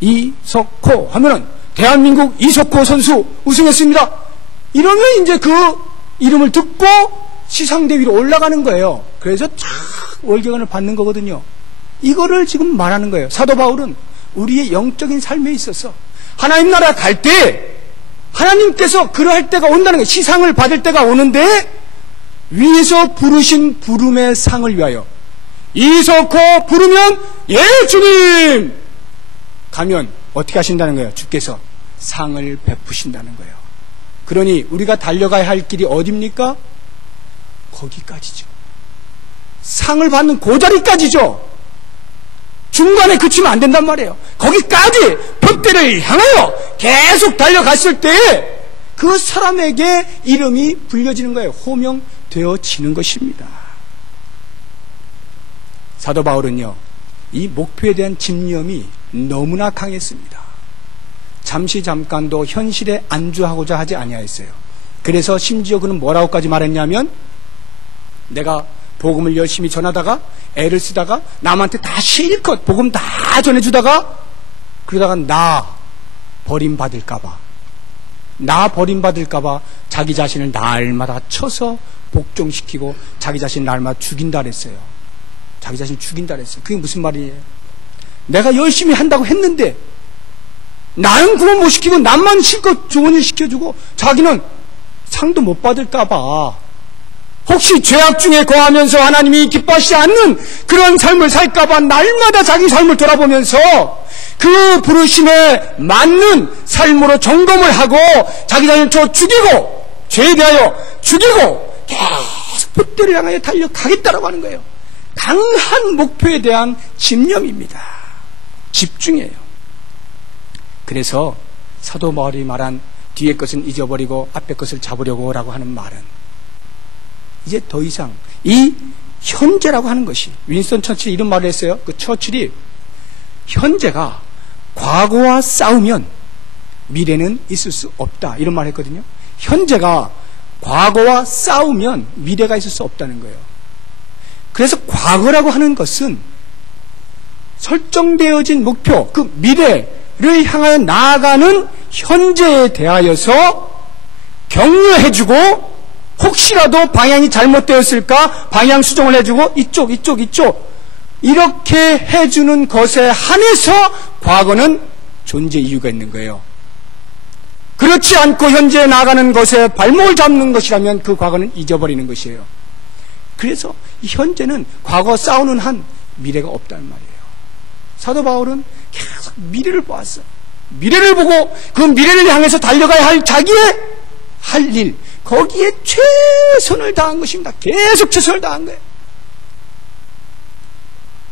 이석호 하면은 대한민국 이석호 선수 우승했습니다. 이러면 이제 그 이름을 듣고 시상대 위로 올라가는 거예요. 그래서 쫙 월계관을 받는 거거든요. 이거를 지금 말하는 거예요. 사도 바울은 우리의 영적인 삶에 있어서 하나님 나라 갈 때 하나님께서 그러할 때가 온다는 거예요. 시상을 받을 때가 오는데 위에서 부르신 부름의 상을 위하여 이석호 부르면 예 주님 가면 어떻게 하신다는 거예요? 주께서 상을 베푸신다는 거예요. 그러니 우리가 달려가야 할 길이 어디입니까? 거기까지죠. 상을 받는 그 자리까지죠. 중간에 그치면 안 된단 말이에요. 거기까지 표대를 향하여 계속 달려갔을 때 그 사람에게 이름이 불려지는 거예요. 호명되어지는 것입니다. 사도 바울은요, 이 목표에 대한 집념이 너무나 강했습니다. 잠깐도 현실에 안주하고자 하지 아니하였어요. 그래서 심지어 그는 뭐라고까지 말했냐면, 내가 복음을 열심히 전하다가 애를 쓰다가 남한테 다 실컷 복음 다 전해주다가 그러다가 나 버림받을까봐 자기 자신을 날마다 쳐서 복종시키고 자기 자신을 날마다 죽인다 그랬어요. 자기 자신을 죽인다 그랬어요. 그게 무슨 말이에요? 내가 열심히 한다고 했는데 나는 구원 못 시키고 남만 실컷 좋은 일 시켜주고 자기는 상도 못 받을까봐, 혹시 죄악 중에 거하면서 하나님이 기뻐하시지 않는 그런 삶을 살까봐 날마다 자기 삶을 돌아보면서 그 부르심에 맞는 삶으로 점검을 하고 자기 자신을 죽이고, 죄에 대하여 죽이고 계속 돛대를 향하여 달려가겠다라고 하는 거예요. 강한 목표에 대한 집념입니다. 집중이에요. 그래서 사도 바울이 말한 뒤에 것은 잊어버리고 앞에 것을 잡으려고 라고 하는 말은 이제 더 이상 이 현재라고 하는 것이, 윈스턴 처칠이 이런 말을 했어요. 그 처칠이 현재가 과거와 싸우면 미래는 있을 수 없다, 이런 말을 했거든요. 현재가 과거와 싸우면 미래가 있을 수 없다는 거예요. 그래서 과거라고 하는 것은 설정되어진 목표, 그 미래를 향하여 나아가는 현재에 대하여서 격려해주고, 혹시라도 방향이 잘못되었을까 방향 수정을 해주고 이쪽 이렇게 해주는 것에 한해서 과거는 존재 이유가 있는 거예요. 그렇지 않고 현재에 나아가는 것에 발목을 잡는 것이라면 그 과거는 잊어버리는 것이에요. 그래서 이 현재는 과거와 싸우는 한 미래가 없다는 말이에요. 사도 바울은 계속 미래를 보았어. 미래를 보고 그 미래를 향해서 달려가야 할 자기의 할 일, 거기에 최선을 다한 것입니다. 계속 최선을 다한 거예요.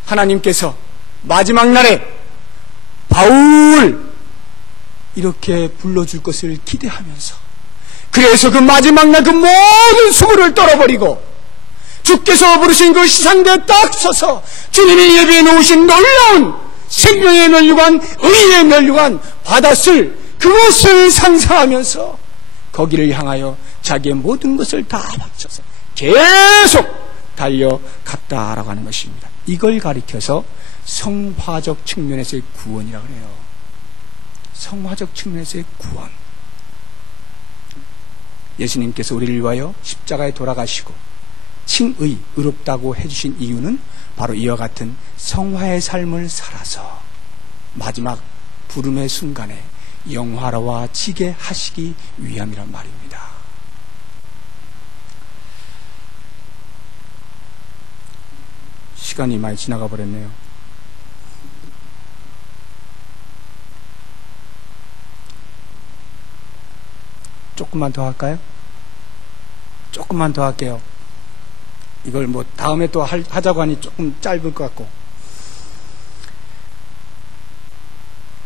하나님께서 마지막 날에 바울 이렇게 불러줄 것을 기대하면서, 그래서 그 마지막 날 그 모든 수고를 떨어버리고 주께서 부르신 그 시상대에 딱 서서 주님이 예비해 놓으신 놀라운 생명의 면류관, 의의 면류관 받았을 그것을 상상하면서 거기를 향하여 자기의 모든 것을 다 바쳐서 계속 달려갔다라고 하는 것입니다. 이걸 가리켜서 성화적 측면에서의 구원이라고 해요. 성화적 측면에서의 구원. 예수님께서 우리를 위하여 십자가에 돌아가시고 칭의, 의롭다고 해주신 이유는 바로 이와 같은 성화의 삶을 살아서 마지막 부름의 순간에 영화로워지게 하시기 위함이란 말입니다. 시간이 많이 지나가 버렸네요. 조금만 더 할까요? 조금만 더 할게요. 이걸 뭐 다음에 또 하자고 하니 조금 짧을 것 같고.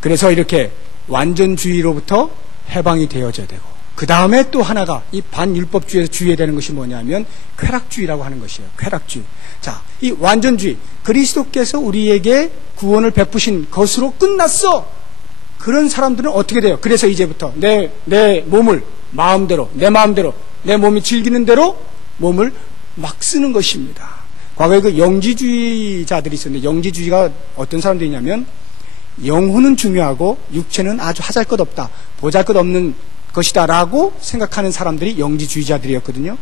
그래서 이렇게 완전주의로부터 해방이 되어져야 되고, 그 다음에 또 하나가 이 반율법주의에서 주의해야 되는 것이 뭐냐면 쾌락주의라고 하는 것이에요. 쾌락주의. 자, 이 완전주의, 그리스도께서 우리에게 구원을 베푸신 것으로 끝났어. 그런 사람들은 어떻게 돼요? 그래서 이제부터 내 몸을 마음대로, 내 마음대로, 내 몸이 즐기는 대로 몸을 막 쓰는 것입니다. 과거에 그 영지주의자들이 있었는데, 영지주의가 어떤 사람들이냐면 영혼은 중요하고 육체는 아주 하잘것없다, 보잘것없는 것이다 라고 생각하는 사람들이 영지주의자들이었거든요.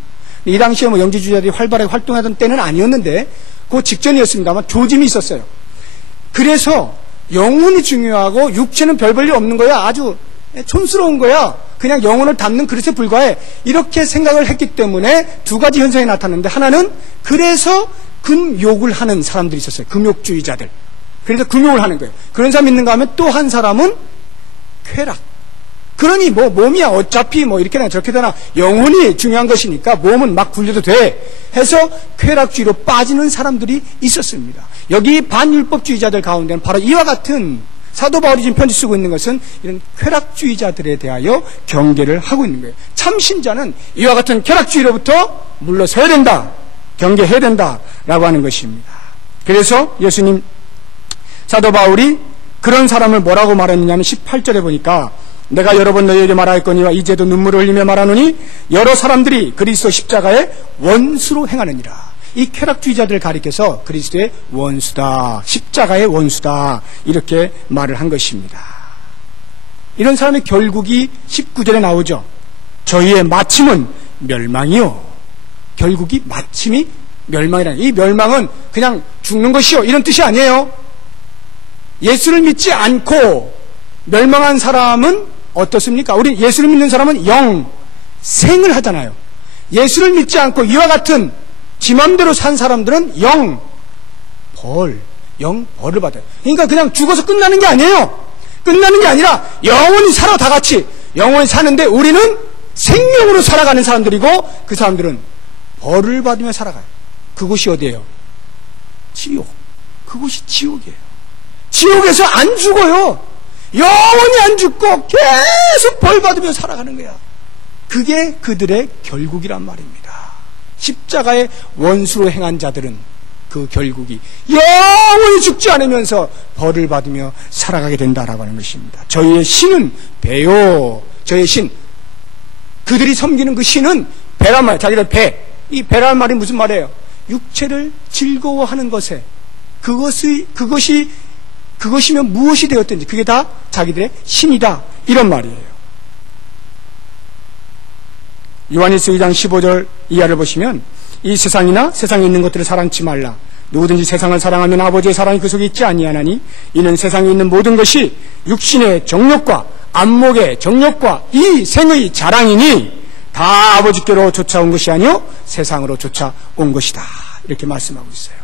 이 당시에 뭐 영지주의자들이 활발하게 활동하던 때는 아니었는데 그 직전이었습니다만 조짐이 있었어요. 그래서 영혼이 중요하고 육체는 별 볼 일 없는 거야, 아주 촌스러운 거야, 그냥 영혼을 담는 그릇에 불과해, 이렇게 생각을 했기 때문에 두 가지 현상이 나타났는데, 하나는 그래서 금욕을 하는 사람들이 있었어요. 금욕주의자들. 그래서 금욕을 하는 거예요. 그런 사람 있는가 하면 또 한 사람은 쾌락. 그러니 뭐 몸이야 어차피 뭐 이렇게나 저렇게나 영혼이 중요한 것이니까 몸은 막 굴려도 돼 해서 쾌락주의로 빠지는 사람들이 있었습니다. 여기 반율법주의자들 가운데는 바로 이와 같은, 사도 바울이 지금 편지 쓰고 있는 것은 이런 쾌락주의자들에 대하여 경계를 하고 있는 거예요. 참신자는 이와 같은 쾌락주의로부터 물러서야 된다, 경계해야 된다라고 하는 것입니다. 그래서 예수님, 사도 바울이 그런 사람을 뭐라고 말했느냐면 18절에 보니까, 내가 여러 번 너희에게 말하였거니와 이제도 눈물을 흘리며 말하노니 여러 사람들이 그리스도 십자가의 원수로 행하느니라. 이 쾌락주의자들을 가리켜서 그리스도의 원수다, 십자가의 원수다, 이렇게 말을 한 것입니다. 이런 사람의 결국이 19절에 나오죠. 저희의 마침은 멸망이요. 결국이 마침이 멸망이라는, 이 멸망은 그냥 죽는 것이요 이런 뜻이 아니에요. 예수를 믿지 않고 멸망한 사람은 어떻습니까? 우리 예수를 믿는 사람은 영생을 하잖아요. 예수를 믿지 않고 이와 같은 지 맘대로 산 사람들은 영벌을 받아요. 그러니까 그냥 죽어서 끝나는 게 아니에요. 끝나는 게 아니라 영원히 살아. 다 같이 영원히 사는데 우리는 생명으로 살아가는 사람들이고 그 사람들은 벌을 받으며 살아가요. 그곳이 어디예요? 지옥. 그곳이 지옥이에요. 지옥에서 안 죽어요. 영원히 안 죽고 계속 벌 받으며 살아가는 거야. 그게 그들의 결국이란 말입니다. 십자가의 원수로 행한 자들은 그 결국이 영원히 죽지 않으면서 벌을 받으며 살아가게 된다라고 하는 것입니다. 저희의 신은 배요. 저희의 신, 그들이 섬기는 그 신은 배란 말, 자기들 배. 이 배란 말이 무슨 말이에요? 육체를 즐거워하는 것에 그것이면 무엇이 되었든지 그게 다 자기들의 신이다, 이런 말이에요. 요한일서 2장 15절 이하를 보시면 이 세상이나 세상에 있는 것들을 사랑치 말라. 누구든지 세상을 사랑하면 아버지의 사랑이 그 속에 있지 아니하나니 이는 세상에 있는 모든 것이 육신의 정욕과 안목의 정욕과 이 생의 자랑이니 다 아버지께로 쫓아온 것이 아니요 세상으로 쫓아온 것이다, 이렇게 말씀하고 있어요.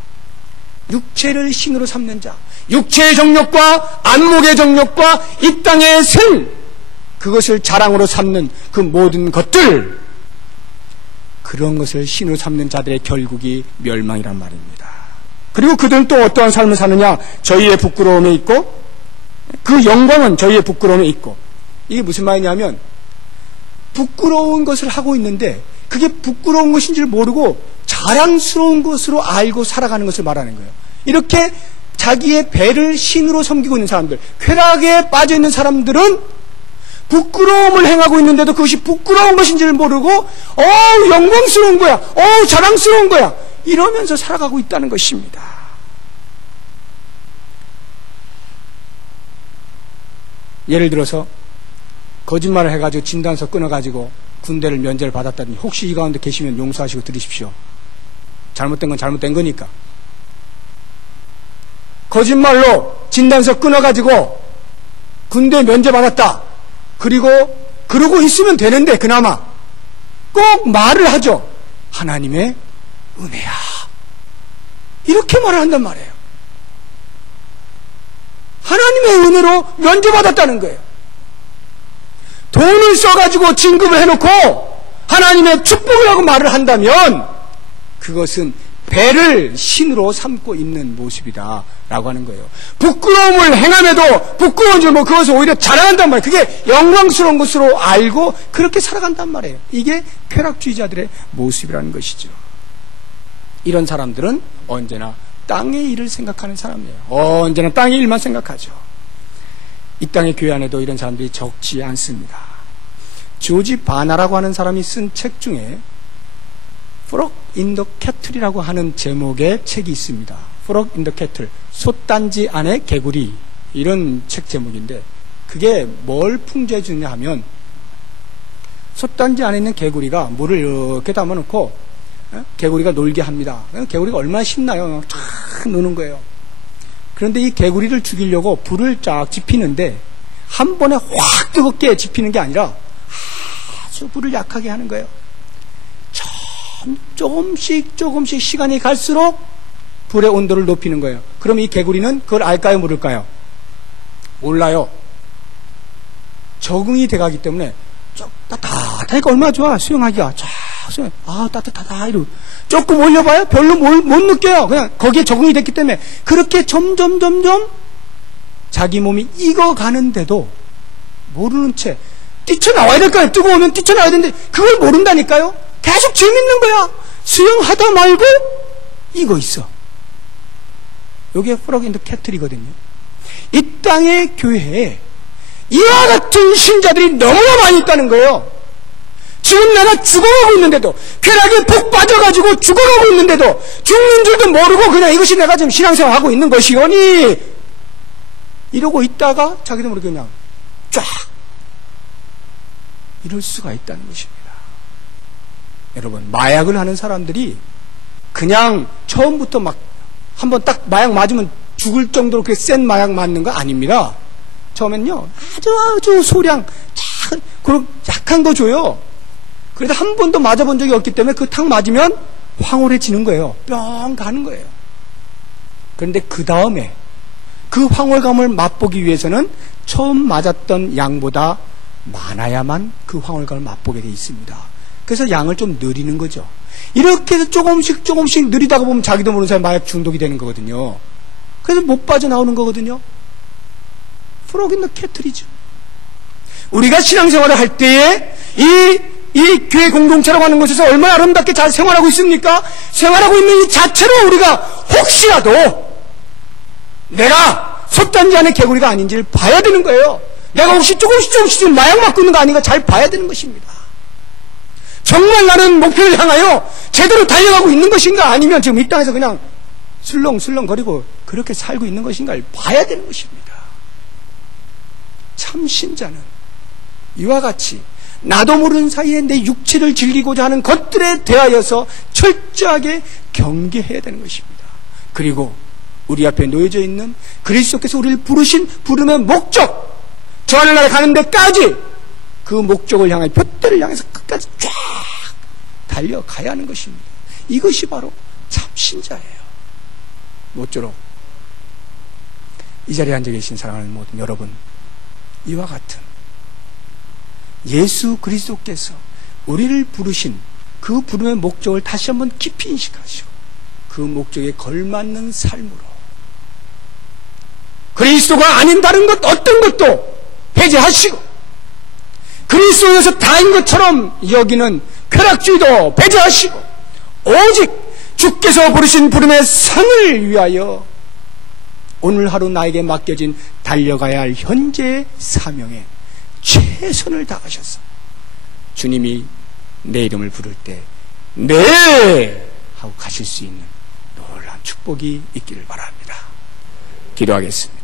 육체를 신으로 삼는 자, 육체의 정욕과 안목의 정욕과 이 땅의 생, 그것을 자랑으로 삼는 그 모든 것들, 그런 것을 신으로 삼는 자들의 결국이 멸망이란 말입니다. 그리고 그들은 또 어떠한 삶을 사느냐? 저희의 부끄러움에 있고 그 영광은 저희의 부끄러움에 있고. 이게 무슨 말이냐면 부끄러운 것을 하고 있는데 그게 부끄러운 것인지를 모르고 자랑스러운 것으로 알고 살아가는 것을 말하는 거예요. 이렇게 자기의 배를 신으로 섬기고 있는 사람들, 쾌락에 빠져 있는 사람들은 부끄러움을 행하고 있는데도 그것이 부끄러운 것인지를 모르고 영광스러운 거야, 자랑스러운 거야, 이러면서 살아가고 있다는 것입니다. 예를 들어서 거짓말을 해가지고 진단서 끊어가지고 군대를 면제를 받았다니, 혹시 이 가운데 계시면 용서하시고 들으십시오. 잘못된 건 잘못된 거니까. 거짓말로 진단서 끊어가지고 군대 면제 받았다. 그러고 있으면 되는데 그나마 꼭 말을 하죠. 하나님의 은혜야, 이렇게 말을 한단 말이에요. 하나님의 은혜로 면제받았다는 거예요. 돈을 써가지고 진급을 해놓고 하나님의 축복을 하고 말을 한다면 그것은 배를 신으로 삼고 있는 모습이다 라고 하는 거예요. 부끄러움을 행함에도 부끄러운 줄 모르고 그것을 오히려 자랑한단 말이에요. 그게 영광스러운 것으로 알고 그렇게 살아간단 말이에요. 이게 쾌락주의자들의 모습이라는 것이죠. 이런 사람들은 언제나 땅의 일을 생각하는 사람이에요. 언제나 땅의 일만 생각하죠. 이 땅의 교회 안에도 이런 사람들이 적지 않습니다. 조지 바나라고 하는 사람이 쓴 책 중에 Frog in the Kettle이라고 하는 제목의 책이 있습니다. Frog in the Kettle, 솥단지 안에 개구리, 이런 책 제목인데 그게 뭘 풍자해 주느냐 하면 솥단지 안에 있는 개구리가 물을 이렇게 담아놓고 개구리가 놀게 합니다. 개구리가 얼마나 신나요. 탁 노는 거예요. 그런데 이 개구리를 죽이려고 불을 쫙 지피는데 한 번에 확 뜨겁게 지피는 게 아니라 아주 불을 약하게 하는 거예요. 조금씩 시간이 갈수록 불의 온도를 높이는 거예요. 그럼 이 개구리는 그걸 알까요, 모를까요? 몰라요. 적응이 돼가기 때문에 따뜻하니까 얼마나 좋아, 수영하기가. 따뜻하다 이러고 조금 올려봐요, 별로 못 느껴요. 그냥 거기에 적응이 됐기 때문에 그렇게 점점 자기 몸이 익어가는데도 모르는 채 뛰쳐나와야 될까요? 뜨거우면 뛰쳐나와야 되는데 그걸 모른다니까요. 계속 재밌는 거야. 수영하다 말고 이거 있어. 이게 Frog in the Kettle이거든요. 이 땅의 교회에 이와 같은 신자들이 너무나 많이 있다는 거예요. 지금 내가 죽어가고 있는데도, 쾌락에 푹 빠져가지고 죽어가고 있는데도 죽는 줄도 모르고 그냥 이것이 내가 지금 신앙생활 하고 있는 것이오니 이러고 있다가 자기도 모르게 그냥 쫙 이럴 수가 있다는 것입니다. 여러분, 마약을 하는 사람들이 그냥 처음부터 막 한번 딱 마약 맞으면 죽을 정도로 그렇게 센 마약 맞는 거 아닙니다. 처음엔요, 아주 소량, 그런 약한 거 줘요. 그래도 한 번도 맞아본 적이 없기 때문에 그 탕 맞으면 황홀해지는 거예요. 뿅 가는 거예요. 그런데 그 다음에 그 황홀감을 맛보기 위해서는 처음 맞았던 양보다 많아야만 그 황홀감을 맛보게 돼 있습니다. 그래서 양을 좀 늘리는 거죠. 이렇게 해서 조금씩 늘리다가 보면 자기도 모르는 사이에 마약 중독이 되는 거거든요. 그래서 못 빠져나오는 거거든요. 프로그 인 더 캐틀이죠. 우리가 신앙생활을 할 때에 이 교회 공동체라고 하는 곳에서 얼마나 아름답게 잘 생활하고 있습니까? 생활하고 있는 이 자체로 우리가 혹시라도 내가 솥단지 안의 개구리가 아닌지를 봐야 되는 거예요. 내가 혹시 조금씩 마약 맞고 있는 거 아닌가 잘 봐야 되는 것입니다. 정말 나는 목표를 향하여 제대로 달려가고 있는 것인가, 아니면 지금 이 땅에서 그냥 슬렁슬렁거리고 그렇게 살고 있는 것인가를 봐야 되는 것입니다. 참 신자는 이와 같이 나도 모르는 사이에 내 육체를 즐기고자 하는 것들에 대하여서 철저하게 경계해야 되는 것입니다. 그리고 우리 앞에 놓여져 있는 그리스도께서 우리를 부르신 부름의 목적, 저 하늘나라에 가는 데까지 그 목적을 향해, 돛대를 향해서 끝까지 쫙 달려가야 하는 것입니다. 이것이 바로 참 신자예요. 모쪼록 이 자리에 앉아 계신 사랑하는 모든 여러분, 이와 같은 예수 그리스도께서 우리를 부르신 그 부름의 목적을 다시 한번 깊이 인식하시고 그 목적에 걸맞는 삶으로 그리스도가 아닌 다른 것 어떤 것도 배제하시고 그리스도에서 다인 것처럼 여기는 쾌락주의도 배제하시고 오직 주께서 부르신 부름의 상을 위하여 오늘 하루 나에게 맡겨진 달려가야 할 현재의 사명에 최선을 다하셔서 주님이 내 이름을 부를 때 네! 하고 가실 수 있는 놀라운 축복이 있기를 바랍니다. 기도하겠습니다.